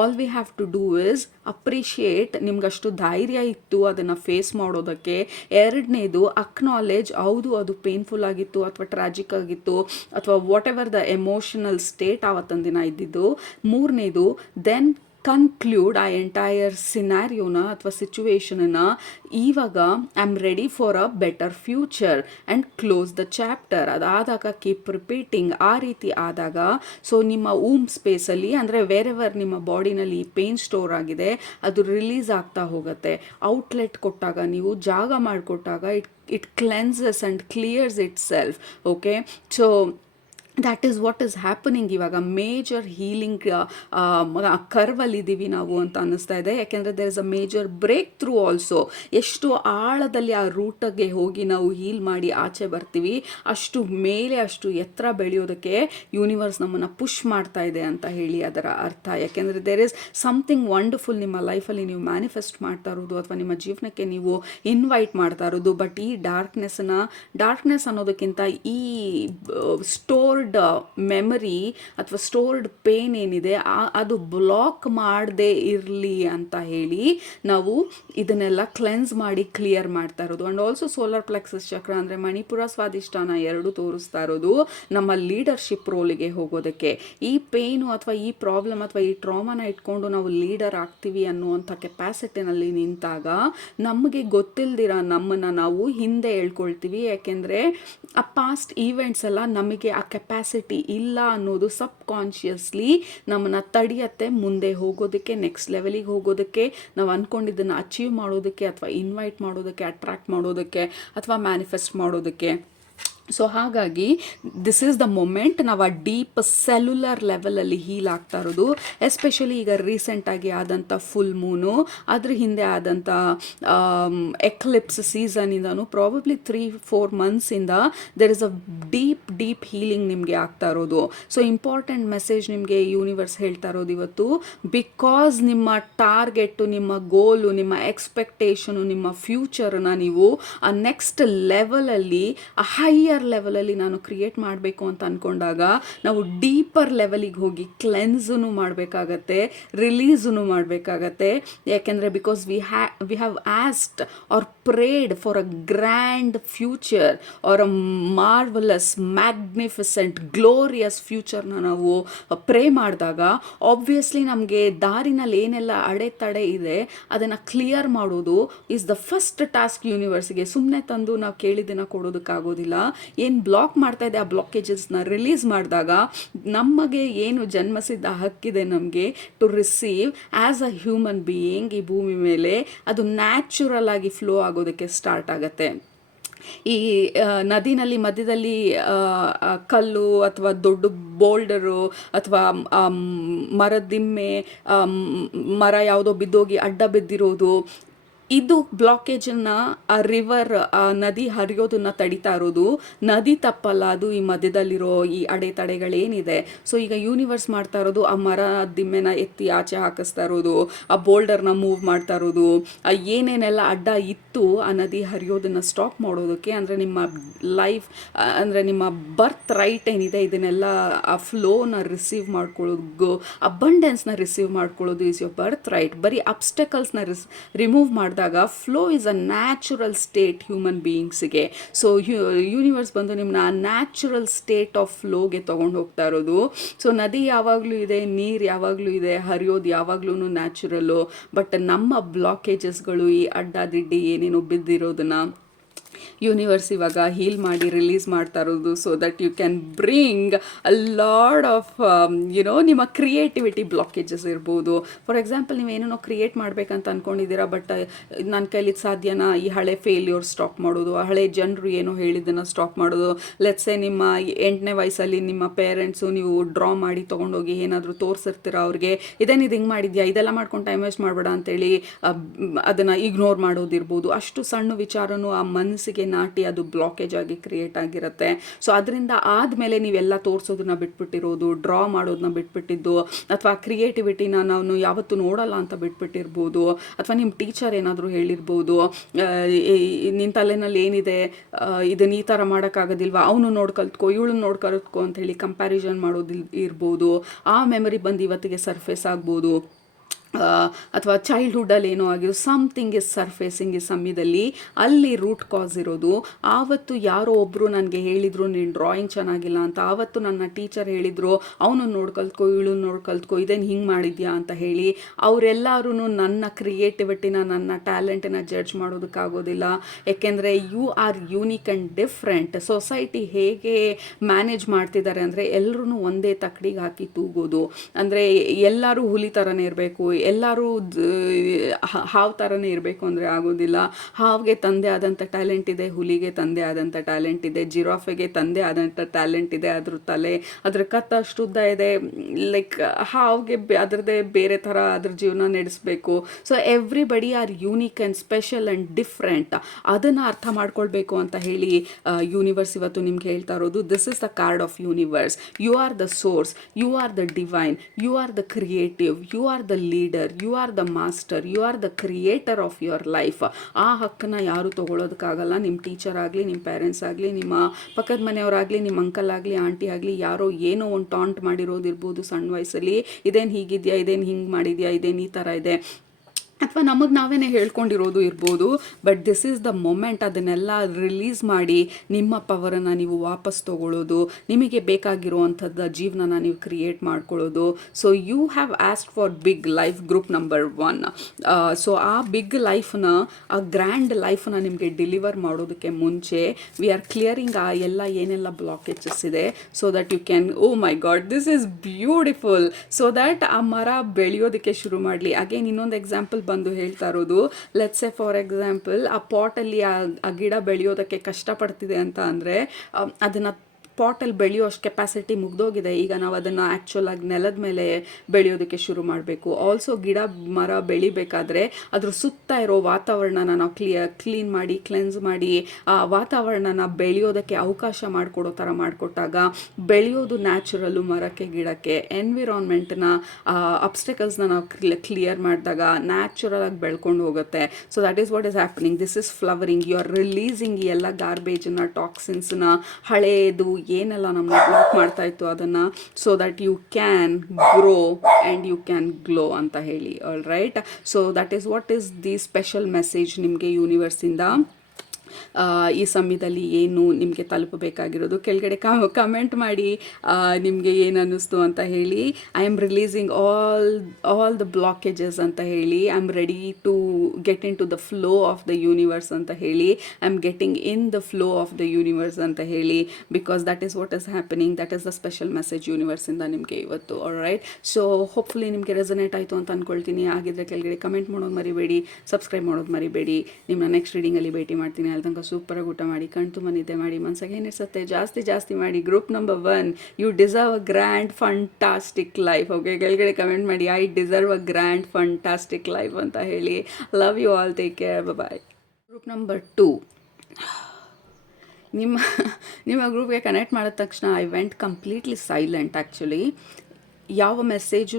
all we have to do is appreciate. ನಿಮ್ಗಷ್ಟು ಧೈರ್ಯ ಇತ್ತು ಅದನ್ನು ಫೇಸ್ ಮಾಡೋದಕ್ಕೆ. ಎರಡನೇದು ಅಕ್ನಾಲೇಜ್, ಹೌದು ಅದು ಪೇನ್ಫುಲ್ ಆಗಿತ್ತು ಅಥವಾ ಟ್ರಾಜಿಕ್ ಆಗಿತ್ತು ಅಥವಾ whatever the emotional state ಆವತ್ತೊಂದು ದಿನ ಇದ್ದಿದ್ದು. ಮೂರನೇದು ದೆನ್ ಕನ್ಕ್ಲೂಡ್ ಆ ಎಂಟೈರ್ ಸಿನಾರಿಯೋನ ಅಥವಾ ಸಿಚುವೇಶನನ್ನು, ಇವಾಗ I am ready for a better future and close the chapter. ಅದಾದಾಗ ಕೀಪ್ ರಿಪೀಟಿಂಗ್, ಆ ರೀತಿ ಆದಾಗ ಸೊ ನಿಮ್ಮ ಸ್ಪೇಸಲ್ಲಿ ಅಂದರೆ ವೇರೆವರ್ ನಿಮ್ಮ ಬಾಡಿನಲ್ಲಿ ಪೇನ್ ಸ್ಟೋರ್ ಆಗಿದೆ ಅದು ರಿಲೀಸ್ ಆಗ್ತಾ ಹೋಗುತ್ತೆ. ಔಟ್ಲೆಟ್ ಕೊಟ್ಟಾಗ, ನೀವು ಜಾಗ ಮಾಡಿಕೊಟ್ಟಾಗ it cleanses and clears itself. Okay, so that is what is happening. ಇವಾಗ ಮೇಜರ್ ಹೀಲಿಂಗ್ ಕರ್ವಲ್ಲಿದ್ದೀವಿ ನಾವು ಅಂತ ಅನ್ನಿಸ್ತಾ ಇದೆ. ಯಾಕೆಂದರೆ there is a major breakthrough also. ಎಷ್ಟು ಆಳದಲ್ಲಿ ಆ ರೂಟಿಗೆ ಹೋಗಿ ನಾವು ಹೀಲ್ ಮಾಡಿ ಆಚೆ ಬರ್ತೀವಿ, ಅಷ್ಟು ಮೇಲೆ ಅಷ್ಟು ಎತ್ತರ ಬೆಳೆಯೋದಕ್ಕೆ ಯೂನಿವರ್ಸ್ ನಮ್ಮನ್ನು ಪುಷ್ ಮಾಡ್ತಾ ಇದೆ ಅಂತ ಹೇಳಿ ಅದರ ಅರ್ಥ. ಯಾಕೆಂದರೆ ದೇರ್ ಇಸ್ ಸಮಥಿಂಗ್ ವಂಡರ್ಫುಲ್ ನಿಮ್ಮ ಲೈಫಲ್ಲಿ ನೀವು ಮ್ಯಾನಿಫೆಸ್ಟ್ ಮಾಡ್ತಾ ಇರೋದು ಅಥವಾ ನಿಮ್ಮ ಜೀವನಕ್ಕೆ ನೀವು ಇನ್ವೈಟ್ ಮಾಡ್ತಾ ಇರೋದು. ಬಟ್ ಈ ಡಾರ್ಕ್ನೆಸ್ ಅನ್ನೋದಕ್ಕಿಂತ ಈ ಸ್ಟೋರ್ಡ್ ಮೆಮರಿ ಅಥವಾ ಸ್ಟೋರ್ಡ್ ಪೇನ್ ಏನಿದೆ ಅದು ಬ್ಲಾಕ್ ಮಾಡದೇ ಇರಲಿ ಅಂತ ಹೇಳಿ ನಾವು ಇದನ್ನೆಲ್ಲ ಕ್ಲೆನ್ಸ್ ಮಾಡಿ ಕ್ಲಿಯರ್ ಮಾಡ್ತಾ ಇರೋದು. ಆ್ಯಂಡ್ ಆಲ್ಸೋ ಸೋಲಾರ್ ಪ್ಲೆಕ್ಸಸ್ ಚಕ್ರ ಅಂದರೆ ಮಣಿಪುರ ಸ್ವಾದಿಷ್ಟಾನ ಎರಡು ತೋರಿಸ್ತಾ ಇರೋದು ನಮ್ಮ ಲೀಡರ್ಶಿಪ್ ರೋಲಿಗೆ ಹೋಗೋದಕ್ಕೆ. ಈ ಪೇನು ಅಥವಾ ಈ ಪ್ರಾಬ್ಲಮ್ ಅಥವಾ ಈ ಟ್ರಾಮಾನ ಇಟ್ಕೊಂಡು ನಾವು ಲೀಡರ್ ಆಗ್ತೀವಿ ಅನ್ನುವಂಥ ಕೆಪಾಸಿಟಿನಲ್ಲಿ ನಿಂತಾಗ ನಮಗೆ ಗೊತ್ತಿಲ್ದಿರ ನಮ್ಮನ್ನು ನಾವು ಹಿಂದೆ ಹೇಳ್ಕೊಳ್ತೀವಿ. ಯಾಕೆಂದರೆ ಆ ಪಾಸ್ಟ್ ಈವೆಂಟ್ಸ್ ಎಲ್ಲ ನಮಗೆ ಆ ಕೆಪಾಸಿಟಿ ಇಲ್ಲ ಅನ್ನೋದು ಸಬ್ ಕಾನ್ಷಿಯಸ್ಲಿ ನಮ್ಮನ್ನು ತಡೆಯತ್ತೆ ಮುಂದೆ ಹೋಗೋದಕ್ಕೆ, ನೆಕ್ಸ್ಟ್ ಲೆವೆಲಿಗೆ ಹೋಗೋದಕ್ಕೆ, ನಾವು ಅಂದ್ಕೊಂಡಿದ್ದನ್ನು ಅಚೀವ್ ಮಾಡೋದಕ್ಕೆ ಅಥವಾ ಇನ್ವೈಟ್ ಮಾಡೋದಕ್ಕೆ, ಅಟ್ರ್ಯಾಕ್ಟ್ ಮಾಡೋದಕ್ಕೆ ಅಥವಾ ಮ್ಯಾನಿಫೆಸ್ಟ್ ಮಾಡೋದಕ್ಕೆ. ಸೊ ಹಾಗಾಗಿ ದಿಸ್ ಈಸ್ ದ ಮೊಮೆಂಟ್ ನಾವು ಆ ಡೀಪ್ ಸೆಲ್ಯುಲರ್ ಲೆವೆಲಲ್ಲಿ ಹೀಲ್ ಆಗ್ತಾ ಇರೋದು. ಎಸ್ಪೆಷಲಿ ಈಗ ರೀಸೆಂಟಾಗಿ ಆದಂಥ ಫುಲ್ ಮೂನು, ಅದ್ರ ಹಿಂದೆ ಆದಂಥ ಎಕ್ಲಿಪ್ಸ್ ಸೀಸನಿಂದನೂ ಪ್ರಾಬಬ್ಲಿ 3-4 ಮಂತ್ಸಿಂದ there is a deep healing ನಿಮಗೆ ಆಗ್ತಾ ಇರೋದು. ಸೊ ಇಂಪಾರ್ಟೆಂಟ್ ಮೆಸೇಜ್ ನಿಮಗೆ ಯೂನಿವರ್ಸ್ ಹೇಳ್ತಾ ಇರೋದು ಇವತ್ತು, ಬಿಕಾಸ್ ನಿಮ್ಮ ಟಾರ್ಗೆಟು, ನಿಮ್ಮ ಗೋಲು, ನಿಮ್ಮ ಎಕ್ಸ್ಪೆಕ್ಟೇಷನು, ನಿಮ್ಮ ಫ್ಯೂಚರನ್ನ ನೀವು ಆ ನೆಕ್ಸ್ಟ್ ಲೆವೆಲಲ್ಲಿ, ಆ ಹೈಯರ್ ಲೆವೆಲಲ್ಲಿ ನಾನು ಕ್ರಿಯೇಟ್ ಮಾಡಬೇಕು ಅಂತ ಅಂದ್ಕೊಂಡಾಗ ನಾವು ಡೀಪರ್ ಲೆವೆಲಿಗೆ ಹೋಗಿ ಕ್ಲೆನ್ಸೂ ಮಾಡಬೇಕಾಗತ್ತೆ, ರಿಲೀಸೂ ಮಾಡಬೇಕಾಗತ್ತೆ. ಯಾಕೆಂದರೆ because we have asked or prayed for a grand future or a marvellous, magnificent, glorious ಫ್ಯೂಚರ್ನ ನಾವು ಪ್ರೇ ಮಾಡಿದಾಗ ಆಬ್ವಿಯಸ್ಲಿ ನಮಗೆ ದಾರಿನಲ್ಲಿ ಏನೆಲ್ಲ ಅಡೆತಡೆ ಇದೆ ಅದನ್ನು ಕ್ಲಿಯರ್ ಮಾಡೋದು ಈಸ್ ದ ಫಸ್ಟ್ ಟಾಸ್ಕ್ ಯೂನಿವರ್ಸ್ಗೆ. ಸುಮ್ಮನೆ ತಂದು ನಾವು ಕೇಳಿದ್ದನ್ನು ಕೊಡೋದಕ್ಕಾಗೋದಿಲ್ಲ. ಏನು ಬ್ಲಾಕ್ ಮಾಡ್ತಾ ಇದೆ ಆ ಬ್ಲಾಕೇಜಸ್ನ ರಿಲೀಸ್ ಮಾಡಿದಾಗ ನಮಗೆ ಏನು ಜನ್ಮಸಿದ್ಧ ಹಕ್ಕಿದೆ ನಮಗೆ to receive as a human being ಈ ಭೂಮಿ ಮೇಲೆ, ಅದು ನ್ಯಾಚುರಲ್ ಆಗಿ ಫ್ಲೋ ಆಗೋದಕ್ಕೆ ಸ್ಟಾರ್ಟ್ ಆಗುತ್ತೆ. ಈ ನದಿನಲ್ಲಿ ಮಧ್ಯದಲ್ಲಿ ಕಲ್ಲು ಅಥವಾ ದೊಡ್ಡ ಬೋಲ್ಡರು ಅಥವಾ ಮರದಿಮ್ಮೆ, ಮರ ಯಾವುದೋ ಬಿದ್ದೋಗಿ ಅಡ್ಡ ಬಿದ್ದಿರೋದು, ಇದು ಬ್ಲಾಕೇಜನ್ನು ಆ ರಿವರ್, ಆ ನದಿ ಹರಿಯೋದನ್ನು ತಡಿತಾ ಇರೋದು ನದಿ ತಪ್ಪಲ್ಲ, ಅದು ಈ ಮಧ್ಯದಲ್ಲಿರೋ ಈ ಅಡೆತಡೆಗಳೇನಿದೆ. ಸೊ ಈಗ ಯೂನಿವರ್ಸ್ ಮಾಡ್ತಾ ಇರೋದು ಆ ಮರ ದಿಮ್ಮೆನ ಎತ್ತಿ ಆಚೆ ಹಾಕಿಸ್ತಾ ಇರೋದು, ಆ ಬೋಲ್ಡರ್ನ ಮೂವ್ ಮಾಡ್ತಾ ಇರೋದು, ಏನೇನೆಲ್ಲ ಅಡ್ಡ ಇತ್ತು ಆ ನದಿ ಹರಿಯೋದನ್ನು ಸ್ಟಾಪ್ ಮಾಡೋದಕ್ಕೆ, ಅಂದರೆ ನಿಮ್ಮ ಲೈಫ್, ಅಂದರೆ ನಿಮ್ಮ ಬರ್ತ್ ರೈಟ್ ಏನಿದೆ ಇದನ್ನೆಲ್ಲ ಆ ಫ್ಲೋನ ರಿಸೀವ್ ಮಾಡ್ಕೊಳ್ಳೋದು, ಅಬಂಡೆನ್ಸ್ನ ರಿಸೀವ್ ಮಾಡ್ಕೊಳ್ಳೋದು ಈಸ್ ಯೋರ್ ಬರ್ತ್ ರೈಟ್. ಬರೀ ಅಬ್ಸ್ಟಕಲ್ಸ್ನ ರಿಮೂವ್ ಮಾಡಿದಾಗ flow is a natural state human ಬೀಯಿಂಗ್ಸಿಗೆ. ಸೊ ಯೂನಿವರ್ಸ್ ಬಂದು ನಿಮ್ಮನ್ನ ನ್ಯಾಚುರಲ್ ಸ್ಟೇಟ್ ಆಫ್ ಫ್ಲೋಗೆ ತೊಗೊಂಡು ಹೋಗ್ತಾ ಇರೋದು. ಸೊ ನದಿ ಯಾವಾಗಲೂ ಇದೆ, ನೀರು ಯಾವಾಗಲೂ ಇದೆ, ಹರಿಯೋದು ಯಾವಾಗ್ಲೂ ನ್ಯಾಚುರಲ್ಲು. ಬಟ್ ನಮ್ಮ ಬ್ಲಾಕೇಜಸ್ಗಳು, ಈ ಅಡ್ಡದಿಡ್ಡಿ ಏನೇನು ಬಿದ್ದಿರೋದನ್ನು ಯೂನಿವರ್ಸ್ ಇವಾಗ ಹೀಲ್ ಮಾಡಿ ರಿಲೀಸ್ ಮಾಡ್ತಾ ಇರೋದು, so that you can bring a load of ನಿಮ್ಮ ಕ್ರಿಯೇಟಿವಿಟಿ ಬ್ಲಾಕೇಜಸ್ ಇರ್ಬೋದು. ಫಾರ್ ಎಕ್ಸಾಂಪಲ್, ನೀವೇನೇನೋ ಕ್ರಿಯೇಟ್ ಮಾಡಬೇಕಂತ ಅಂದ್ಕೊಂಡಿದ್ದೀರಾ, ಬಟ್ ನನ್ನ ಕೈಲಿ ಸಾಧ್ಯನಾ ಈ ಹಳೆ ಫೇಲ್ಯೂರ್ ಸ್ಟಾಪ್ ಮಾಡೋದು, ಆ ಹಳೆ ಜನರು ಏನೋ ಹೇಳಿದ್ದನ್ನು ಸ್ಟಾಪ್ ಮಾಡೋದು. ಲೆಟ್ಸೆ ನಿಮ್ಮ 8ನೇ ವಯಸ್ಸಲ್ಲಿ ನಿಮ್ಮ ಪೇರೆಂಟ್ಸು ನೀವು ಡ್ರಾ ಮಾಡಿ ತೊಗೊಂಡೋಗಿ ಏನಾದರೂ ತೋರಿಸಿರ್ತೀರ ಅವ್ರಿಗೆ, ಇದೇನು ಇದು ಹಿಂಗೆ ಮಾಡಿದ್ಯಾ, ಇದೆಲ್ಲ ಮಾಡ್ಕೊಂಡು ಟೈಮ್ ವೇಸ್ಟ್ ಮಾಡಬೇಡ ಅಂತೇಳಿ ಅದನ್ನು ಇಗ್ನೋರ್ ಮಾಡೋದಿರ್ಬೋದು. ಅಷ್ಟು ಸಣ್ಣ ವಿಚಾರನೂ ಆ ಮನಸ್ಸಿಗೆ ನಾಟಿ ಅದು ಬ್ಲಾಕೇಜ್ ಆಗಿ ಕ್ರಿಯೇಟ್ ಆಗಿರುತ್ತೆ. ಸೊ ಅದರಿಂದ ಆದಮೇಲೆ ನೀವೆಲ್ಲ ತೋರಿಸೋದನ್ನ ಬಿಟ್ಬಿಟ್ಟಿರೋದು, ಡ್ರಾ ಮಾಡೋದನ್ನ ಬಿಟ್ಬಿಟ್ಟಿದ್ದು, ಅಥವಾ ಕ್ರಿಯೇಟಿವಿಟಿನ ನಾವು ಯಾವತ್ತೂ ನೋಡಲ್ಲ ಅಂತ ಬಿಟ್ಬಿಟ್ಟಿರ್ಬೋದು, ಅಥವಾ ನಿಮ್ಮ ಟೀಚರ್ ಏನಾದರೂ ಹೇಳಿರ್ಬೋದು, ನಿನ್ನ ತಲೆನಲ್ಲಿ ಏನಿದೆ ಇದನ್ನು ಈ ಥರ ಮಾಡೋಕ್ಕಾಗೋದಿಲ್ವಾ, ಅವನು ನೋಡಿ ಕಲ್ತ್ಕೋ, ಇವಳನ್ನ ನೋಡಿ ಕಲ್ತ್ಕೋ ಅಂತ ಹೇಳಿ ಕಂಪ್ಯಾರಿಸನ್ ಮಾಡೋದು ಇರ್ಬೋದು. ಆ ಮೆಮರಿ ಬಂದು ಇವತ್ತಿಗೆ ಸರ್ಫೇಸ್ ಆಗ್ಬೋದು. ಅಥವಾ ಚೈಲ್ಡ್ಹುಡ್ಡಲ್ಲಿ ಏನೋ ಆಗಿರೋ ಸಮಥಿಂಗ್ ಇಸ್ ಸರ್ಫೇಸಿಂಗ್ ಈ ಸಮಯದಲ್ಲಿ ಅಲ್ಲಿ ರೂಟ್ ಕಾಸ್ ಇರೋದು. ಆವತ್ತು ಯಾರೋ ಒಬ್ಬರು ನನಗೆ ಹೇಳಿದರು ನೀನು ಡ್ರಾಯಿಂಗ್ ಚೆನ್ನಾಗಿಲ್ಲ ಅಂತ, ಆವತ್ತು ನನ್ನ ಟೀಚರ್ ಹೇಳಿದರು ಅವನನ್ನು ನೋಡಿ ಕಲ್ತ್ಕೋ, ಇವಳನ್ನ ನೋಡಿ ಕಲ್ತ್ಕೋ, ಇದೇನು ಹಿಂಗೆ ಮಾಡಿದ್ಯಾ ಅಂತ ಹೇಳಿ ಅವರೆಲ್ಲರೂ ನನ್ನ ಕ್ರಿಯೇಟಿವಿಟಿನ, ನನ್ನ ಟ್ಯಾಲೆಂಟನ್ನು ಜಡ್ಜ್ ಮಾಡೋದಕ್ಕಾಗೋದಿಲ್ಲ. ಏಕೆಂದರೆ you are unique and different. Society ಹೇಗೆ ಮ್ಯಾನೇಜ್ ಮಾಡ್ತಿದ್ದಾರೆ ಅಂದರೆ ಎಲ್ಲರೂ ಒಂದೇ ತಕ್ಕಡಿಗೆ ಹಾಕಿ ತೂಗೋದು. ಅಂದರೆ ಎಲ್ಲರೂ ಹುಲಿ ಥರನೇ ಇರಬೇಕು, ಎಲ್ಲರೂ ಹಾವು ಥರನೇ ಇರಬೇಕು ಅಂದರೆ ಆಗೋದಿಲ್ಲ. ಹಾವಿಗೆ ತಂದೆ ಆದಂಥ ಟ್ಯಾಲೆಂಟ್ ಇದೆ, ಹುಲಿಗೆ ತಂದೆ ಆದಂಥ ಟ್ಯಾಲೆಂಟ್ ಇದೆ, ಜಿರಾಫೆಗೆ ತಂದೆ ಆದಂಥ ಟ್ಯಾಲೆಂಟ್ ಇದೆ, ಅದ್ರ ತಲೆ, ಅದ್ರ ಕತ್ತು ಅಷ್ಟು ಉದ್ದ ಇದೆ. ಲೈಕ್ ಹಾವಿಗೆ ಅದರದ್ದೇ ಬೇರೆ ಥರ ಅದ್ರ ಜೀವನ ನಡೆಸಬೇಕು. So everybody are unique and special and different. ಅದನ್ನು ಅರ್ಥ ಮಾಡ್ಕೊಳ್ಬೇಕು ಅಂತ ಹೇಳಿ ಯೂನಿವರ್ಸ್ ಇವತ್ತು ನಿಮ್ಗೆ ಹೇಳ್ತಾ ಇರೋದು, this is the card of universe. You are the source, you are the divine, you are the creative, you are the leader, you are the master, you are the creator of your life. ಆ ಹಕ್ಕನ್ನು ಯಾರು ತೊಗೊಳೋದಕ್ಕಾಗಲ್ಲ. ನಿಮ್ಮ teacher ಆಗಲಿ, ನಿಮ್ಮ parents ಆಗಲಿ, ನಿಮ್ಮ ಪಕ್ಕದ ಮನೆಯವರಾಗಲಿ, ನಿಮ್ಮ ಅಂಕಲ್ ಆಗಲಿ, ಆಂಟಿ ಆಗಲಿ, ಯಾರೋ ಏನೋ ಒಂದು ಟಾಂಟ್ ಮಾಡಿರೋದಿರ್ಬೋದು ಸಣ್ಣ ವಯಸ್ಸಲ್ಲಿ, ಇದೇನು ಹೀಗಿದೆಯಾ, ಇದೇನು ಹಿಂಗೆ ಮಾಡಿದ್ಯಾ, ಇದೇನು ಈ ಥರ ಇದೆ, ಅಥವಾ ನಮಗೆ ನಾವೇನೇ ಹೇಳ್ಕೊಂಡಿರೋದು ಇರ್ಬೋದು. But this is the moment. ಅದನ್ನೆಲ್ಲ ರಿಲೀಸ್ ಮಾಡಿ ನಿಮ್ಮ ಪವರನ್ನು ನೀವು ವಾಪಸ್ ತೊಗೊಳ್ಳೋದು, ನಿಮಗೆ ಬೇಕಾಗಿರುವಂಥದ್ದು ಜೀವನನ ನೀವು ಕ್ರಿಯೇಟ್ ಮಾಡ್ಕೊಳ್ಳೋದು. So you have asked for big life, group number 1. So ಆ ಬಿಗ್ ಲೈಫ್ನ, ಆ ಗ್ರ್ಯಾಂಡ್ ಲೈಫನ್ನ ನಿಮಗೆ ಡೆಲಿವರ್ ಮಾಡೋದಕ್ಕೆ ಮುಂಚೆ ವಿ ಆರ್ ಕ್ಲಿಯರಿಂಗ್ ಆ ಎಲ್ಲ ಏನೆಲ್ಲ ಬ್ಲಾಕೇಜಸ್ ಇದೆ, so that you can, oh my god this is beautiful, so that ಆ ಮರ ಬೆಳೆಯೋದಕ್ಕೆ ಶುರು ಮಾಡಲಿ. ಅಗೇನ್ ಇನ್ನೊಂದು ಎಕ್ಸಾಂಪಲ್ ಬಂದು ಹೇಳ್ತಾ ಇರೋದು, ಲೆಟ್ಸ್ ಸೇ ಫಾರ್ ಎಕ್ಸಾಂಪಲ್ ಆ ಪಾಟಲ್ಲಿ ಆ ಗಿಡ ಬೆಳೆಯೋದಕ್ಕೆ ಕಷ್ಟಪಡ್ತಿದೆ ಅಂತ ಅಂದರೆ ಅದನ್ನು ಪಾಟಲ್ಲಿ ಬೆಳೆಯೋ ಅಷ್ಟು ಕೆಪಾಸಿಟಿ ಮುಗ್ದೋಗಿದೆ. ಈಗ ನಾವು ಅದನ್ನು ಆ್ಯಕ್ಚುಲಾಗಿ ನೆಲದ ಮೇಲೆ ಬೆಳೆಯೋದಕ್ಕೆ ಶುರು ಮಾಡಬೇಕು. ಆಲ್ಸೋ ಗಿಡ ಮರ ಬೆಳಿಬೇಕಾದ್ರೆ ಅದ್ರ ಸುತ್ತ ಇರೋ ವಾತಾವರಣನ ನಾವು ಕ್ಲೀನ್ ಮಾಡಿ, ಕ್ಲೆನ್ಸ್ ಮಾಡಿ, ಆ ವಾತಾವರಣನ ಬೆಳೆಯೋದಕ್ಕೆ ಅವಕಾಶ ಮಾಡಿಕೊಡೋ ಥರ ಮಾಡಿಕೊಟ್ಟಾಗ ಬೆಳೆಯೋದು ನ್ಯಾಚುರಲ್ಲು. ಮರಕ್ಕೆ, ಗಿಡಕ್ಕೆ ಎನ್ವಿರಾನ್ಮೆಂಟ್ನ ಅಬ್ಸ್ಟಕಲ್ಸ್ನ ನಾವು ಕ್ಲಿಯರ್ ಮಾಡಿದಾಗ ನ್ಯಾಚುರಲ್ ಆಗಿ ಬೆಳ್ಕೊಂಡು ಹೋಗುತ್ತೆ. So that is what is happening. This is flowering. You are releasing ಈ ಎಲ್ಲ ಗಾರ್ಬೇಜನ್ನ, ಟಾಕ್ಸಿನ್ಸ್ನ, ಹಳೇದು ಏನೆಲ್ಲ ನಮ್ಮನ್ನ ಬ್ಲಾಕ್ ಮಾಡ್ತಾ ಇತ್ತು ಅದನ್ನು, so that you can grow and you can glow ಅಂತ ಹೇಳಿ. All right. So that is what is the special message ನಿಮಗೆ ಯೂನಿವರ್ಸಿಂದ ಈ ಸಮಯದಲ್ಲಿ ಏನು ನಿಮಗೆ ತಲುಪಬೇಕಾಗಿರೋದು. ಕೆಳಗಡೆ ಕಮೆಂಟ್ ಮಾಡಿ ನಿಮಗೆ ಏನು ಅನ್ನಿಸ್ತು ಅಂತ ಹೇಳಿ. I am releasing all the blockages ಅಂತ ಹೇಳಿ. I am ready to get into the flow of the universe ಅಂತ ಹೇಳಿ. I am getting in the flow of the universe ಅಂತ ಹೇಳಿ. Because that is what is happening. That is the special message ಯೂನಿವರ್ಸಿಂದ ನಿಮಗೆ ಇವತ್ತು. All right. So hopefully ನಿಮಗೆ resonate ಆಯಿತು ಅಂತ ಅಂದ್ಕೊಳ್ತೀನಿ. ಆಗಿದ್ರೆ ಕೆಳಗಡೆ ಕಮೆಂಟ್ ಮಾಡೋದು ಮರಿಬೇಡಿ, ಸಬ್ಸ್ಕ್ರೈಬ್ ಮಾಡೋದು ಮರಿಬೇಡಿ. ನಿಮ್ಮನ್ನ ನೆಕ್ಸ್ಟ್ ರೀಡಿಂಗಲ್ಲಿ ಭೇಟಿ ಮಾಡ್ತೀನಿ. ಅಲ್ಲಿ ತನಕ ಸೂಪರಾಗಿ ಊಟ ಮಾಡಿ, ಕಣ್ತುಂಬ ನಿದ್ದೆ ಮಾಡಿ, ಮನ್ಸಾಗ ಏನಿಸುತ್ತೆ ಜಾಸ್ತಿ ಮಾಡಿ. Group number 1, you deserve a grand fantastic life. Okay, ಕೆಳಗಡೆ ಕಮೆಂಟ್ ಮಾಡಿ, I deserve a grand fantastic life ಅಂತ ಹೇಳಿ. Love you all, take care, bye. Group number 2, ನಿಮ್ಮ ಗ್ರೂಪ್ಗೆ ಕನೆಕ್ಟ್ ಮಾಡಿದ ತಕ್ಷಣ I went completely silent. Actually ಯಾವ ಮೆಸೇಜ್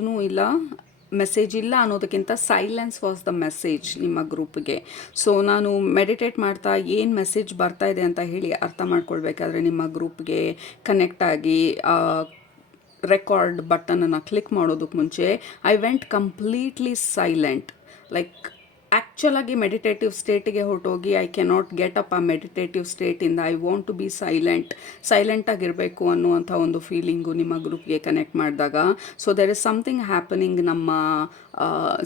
ಇಲ್ಲ ಅನ್ನೋದಕ್ಕಿಂತ ಸೈಲೆನ್ಸ್ ವಾಸ್ ದ ಮೆಸೇಜ್ ನಿಮ್ಮ ಗ್ರೂಪ್ಗೆ. ಸೊ ನಾನು ಮೆಡಿಟೇಟ್ ಮಾಡ್ತಾ ಏನು ಮೆಸೇಜ್ ಬರ್ತಾ ಇದೆ ಅಂತ ಹೇಳಿ ಅರ್ಥ ಮಾಡ್ಕೊಳ್ಬೇಕಾದ್ರೆ ನಿಮ್ಮ ಗ್ರೂಪ್ಗೆ ಕನೆಕ್ಟ್ ಆಗಿ ರೆಕಾರ್ಡ್ ಬಟನನ್ನು ಕ್ಲಿಕ್ ಮಾಡೋದಕ್ಕೆ ಮುಂಚೆ I went completely silent. Like ಆ್ಯಕ್ಚುಲಾಗಿ ಮೆಡಿಟೇಟಿವ್ ಸ್ಟೇಟಿಗೆ ಹೊರಟೋಗಿ ಐ ಕೆನಾಟ್ ಗೆಟ್ ಅಪ್ ಆ ಮೆಡಿಟೇಟಿವ್ ಸ್ಟೇಟಿಂದ ಐ ವಾಂಟ್ ಟು ಬಿ ಸೈಲೆಂಟಾಗಿರಬೇಕು ಅನ್ನುವಂಥ ಒಂದು ಫೀಲಿಂಗು ನಿಮ್ಮ ಗ್ರೂಪ್ಗೆ ಕನೆಕ್ಟ್ ಮಾಡಿದಾಗ. So there is something happening ನಮ್ಮ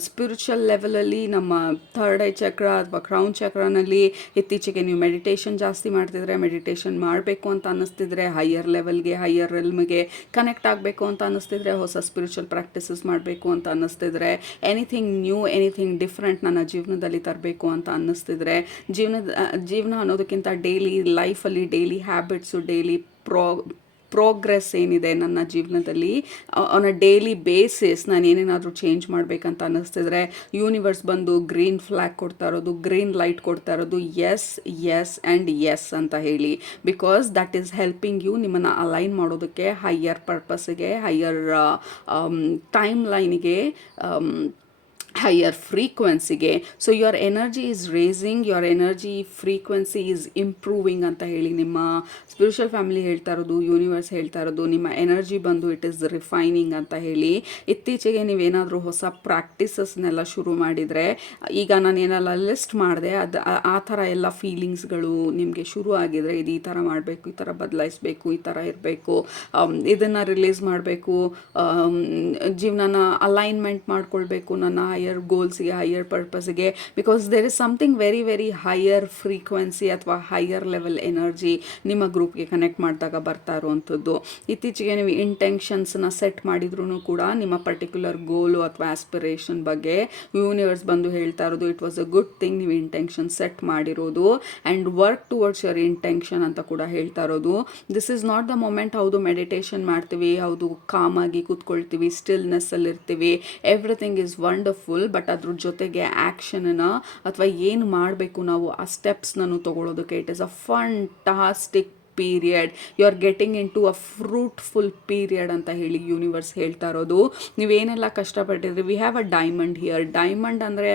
ಸ್ಪಿರಿಚುವಲ್ ಲೆವೆಲಲ್ಲಿ, ನಮ್ಮ ಥರ್ಡ್ ಐ ಚಕ್ರ ಅಥವಾ ಕ್ರೌನ್ ಚಕ್ರನಲ್ಲಿ. ಇತ್ತೀಚೆಗೆ ನೀವು ಮೆಡಿಟೇಷನ್ ಜಾಸ್ತಿ ಮಾಡ್ತಿದ್ರೆ, ಮೆಡಿಟೇಷನ್ ಮಾಡಬೇಕು ಅಂತ ಅನ್ನಿಸ್ತಿದ್ರೆ, ಹೈಯರ್ ಲೆವೆಲ್ಗೆ, ಹೈಯರ್ ರೆಲ್ಮ್ಗೆ ಕನೆಕ್ಟ್ ಆಗಬೇಕು ಅಂತ ಅನ್ನಿಸ್ತಿದ್ರೆ, ಹೊಸ ಸ್ಪಿರಿಚುವಲ್ ಪ್ರಾಕ್ಟೀಸಸ್ ಮಾಡಬೇಕು ಅಂತ ಅನ್ನಿಸ್ತಿದ್ರೆ, ಎನಿಥಿಂಗ್ ನ್ಯೂ, ಎನಿಥಿಂಗ್ ಡಿಫ್ರೆಂಟ್ ನನ್ನ ಜೀವನದಲ್ಲಿ ತರಬೇಕು ಅಂತ ಅನ್ನಿಸ್ತಿದ್ರೆ, ಜೀವನ ಅನ್ನೋದಕ್ಕಿಂತ ಡೈಲಿ ಲೈಫಲ್ಲಿ ಡೈಲಿ ಹ್ಯಾಬಿಟ್ಸು, ಡೈಲಿ ಪ್ರೋಗ್ರೆಸ್ ಏನಿದೆ ನನ್ನ ಜೀವನದಲ್ಲಿ ಆನ್ ಅ ಡೈಲಿ ಬೇಸಿಸ್ ನಾನು ಏನೇನಾದರೂ ಚೇಂಜ್ ಮಾಡಬೇಕಂತ ಅನ್ನಿಸ್ತಿದ್ರೆ, ಯೂನಿವರ್ಸ್ ಬಂದು ಗ್ರೀನ್ ಫ್ಲ್ಯಾಗ್ ಕೊಡ್ತಾ ಇರೋದು, ಗ್ರೀನ್ ಲೈಟ್ ಕೊಡ್ತಾ ಇರೋದು, ಎಸ್ ಆ್ಯಂಡ್ ಎಸ್ ಅಂತ ಹೇಳಿ. Because that is helping you ನಿಮ್ಮನ್ನು ಅಲೈನ್ ಮಾಡೋದಕ್ಕೆ ಹೈಯರ್ ಪರ್ಪಸ್ಗೆ, ಹೈಯರ್ ಟೈಮ್ ಲೈನಿಗೆ, ಹೈಯರ್ ಫ್ರೀಕ್ವೆನ್ಸಿಗೆ. So your energy is raising, your energy frequency is improving ಅಂತ ಹೇಳಿ ನಿಮ್ಮ ಸ್ಪಿರಿಚುವಲ್ ಫ್ಯಾಮಿಲಿ ಹೇಳ್ತಾ ಇರೋದು, ಯೂನಿವರ್ಸ್ ಹೇಳ್ತಾ ಇರೋದು. ನಿಮ್ಮ ಎನರ್ಜಿ ಬಂದು ಇಟ್ ಈಸ್ ರಿಫೈನಿಂಗ್ ಅಂತ ಹೇಳಿ. ಇತ್ತೀಚೆಗೆ ನೀವೇನಾದರೂ ಹೊಸ ಪ್ರಾಕ್ಟೀಸಸ್ನೆಲ್ಲ ಶುರು ಮಾಡಿದರೆ, ಈಗ ನಾನು ಏನೆಲ್ಲ ಲಿಸ್ಟ್ ಮಾಡಿದೆ ಅದು ಆ ಥರ ಎಲ್ಲ ಫೀಲಿಂಗ್ಸ್ಗಳು ನಿಮಗೆ ಶುರು ಆಗಿದರೆ, ಇದು ಈ ಥರ ಮಾಡಬೇಕು, ಈ ಥರ ಬದಲಾಯಿಸಬೇಕು, ಈ ಥರ ಇರಬೇಕು, ಇದನ್ನು ರಿಲೀಸ್ ಮಾಡಬೇಕು, ಜೀವನನ ಅಲೈನ್ಮೆಂಟ್ ಮಾಡ್ಕೊಳ್ಬೇಕು ನನ್ನ ಹೈಯರ್ ಗೋಲ್ಸ್ಗೆ, ಹೈಯರ್ ಪರ್ಪಸ್ಗೆ. Because there is something very higher frequency ಅಥವಾ ಹೈಯರ್ ಲೆವೆಲ್ ಎನರ್ಜಿ ನಿಮ್ಮ ಗ್ರೂಪ್ಗೆ ಕನೆಕ್ಟ್ ಮಾಡಿದಾಗ ಬರ್ತಾ ಇರುವಂಥದ್ದು. ಇತ್ತೀಚೆಗೆ ನೀವು ಇಂಟೆನ್ಷನ್ಸ್ನ ಸೆಟ್ ಮಾಡಿದ್ರೂ ಕೂಡ ನಿಮ್ಮ ಪರ್ಟಿಕ್ಯುಲರ್ ಗೋಲು ಅಥವಾ ಆಸ್ಪಿರೇಷನ್ ಬಗ್ಗೆ ಯೂನಿವರ್ಸ್ ಬಂದು ಹೇಳ್ತಾ ಇರೋದು, it was a good thing ನೀವು ಇಂಟೆನ್ಷನ್ ಸೆಟ್ ಮಾಡಿರೋದು, and work towards your intention ಅಂತ ಕೂಡ ಹೇಳ್ತಾ ಇರೋದು. This is not the moment. ಹೌದು, ಮೆಡಿಟೇಷನ್ ಮಾಡ್ತೀವಿ, ಹೌದು, ಕಾಮಾಗಿ ಕೂತ್ಕೊಳ್ತೀವಿ, ಸ್ಟಿಲ್ನೆಸ್ಸಲ್ಲಿರ್ತೀವಿ, ಎವ್ರಿಥಿಂಗ್ ಈಸ್ ವಂಡರ್ಫುಲ್. ಬಟ್ ಅದ್ರ ಜೊತೆಗೆ ಆ್ಯಕ್ಷನ್ನ ಅಥವಾ ಏನು ಮಾಡಬೇಕು ನಾವು ಆ ಸ್ಟೆಪ್ಸ್ನೂ ತಗೊಳ್ಳೋದಕ್ಕೆ it is a fantastic period. You are getting into a fruitful period ಅಂತ ಹೇಳಿ ಯೂನಿವರ್ಸ್ ಹೇಳ್ತಾ ಇರೋದು. ನೀವೇನೆಲ್ಲ ಕಷ್ಟಪಟ್ಟಿದ್ರಿ, we have a diamond here. Diamond ಅಂದರೆ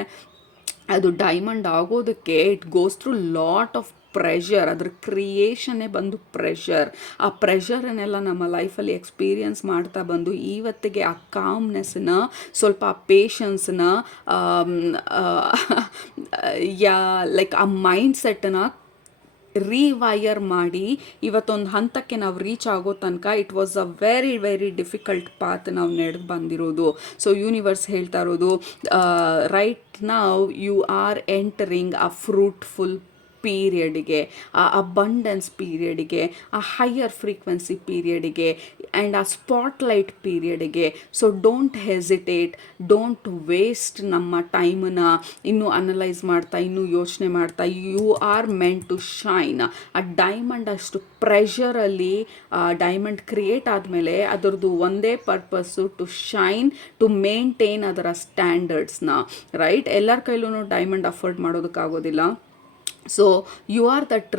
ಅದು ಡೈಮಂಡ್ ಆಗೋದಕ್ಕೆ it goes through lot of pressure. ಅದ್ರ ಕ್ರಿಯೇಷನ್ನೇ ಬಂದು ಪ್ರೆಷರ್. ಆ ಪ್ರೆಷರನ್ನೆಲ್ಲ ನಮ್ಮ ಲೈಫಲ್ಲಿ ಎಕ್ಸ್ಪೀರಿಯನ್ಸ್ ಮಾಡ್ತಾ ಬಂದು ಇವತ್ತಿಗೆ ಆ ಕಾಮ್ನೆಸ್ನ, ಸ್ವಲ್ಪ ಆ ಪೇಷನ್ಸ್ನ, ಲೈಕ್ ಆ ಮೈಂಡ್ ಸೆಟ್ಟನ್ನ ರೀವೈರ್ ಮಾಡಿ ಇವತ್ತೊಂದು ಹಂತಕ್ಕೆ ನಾವು ರೀಚ್ ಆಗೋ ತನಕ it was a very difficult path ನಾವು ನಡೆದು ಬಂದಿರೋದು. ಸೊ ಯೂನಿವರ್ಸ್ ಹೇಳ್ತಾ ಇರೋದು, right now you are entering a fruitful ಪೀರಿಯಡಿಗೆ, ಆ ಅಬಂಡೆನ್ಸ್ ಪೀರಿಯಡಿಗೆ, ಆ ಹೈಯರ್ ಫ್ರೀಕ್ವೆನ್ಸಿ ಪೀರಿಯಡಿಗೆ, ಆ್ಯಂಡ್ ಆ ಸ್ಪಾಟ್ಲೈಟ್ ಪೀರಿಯಡಿಗೆ. So don't hesitate, don't waste ನಮ್ಮ ಟೈಮನ್ನು ಇನ್ನೂ ಅನಲೈಸ್ ಮಾಡ್ತಾ, ಇನ್ನೂ ಯೋಚನೆ ಮಾಡ್ತಾ. You are meant to shine. ಆ ಡೈಮಂಡ್ ಅಷ್ಟು ಪ್ರೆಷರಲ್ಲಿ ಡೈಮಂಡ್ ಕ್ರಿಯೇಟ್ ಆದಮೇಲೆ ಅದರದ್ದು ಒಂದೇ purpose, to shine, to maintain ಅದರ ಸ್ಟ್ಯಾಂಡರ್ಡ್ಸ್ನ. ರೈಟ್, ಎಲ್ಲರ ಕೈಲೂ ಡೈಮಂಡ್ ಅಫೋರ್ಡ್ ಮಾಡೋದಕ್ಕಾಗೋದಿಲ್ಲ. So you are that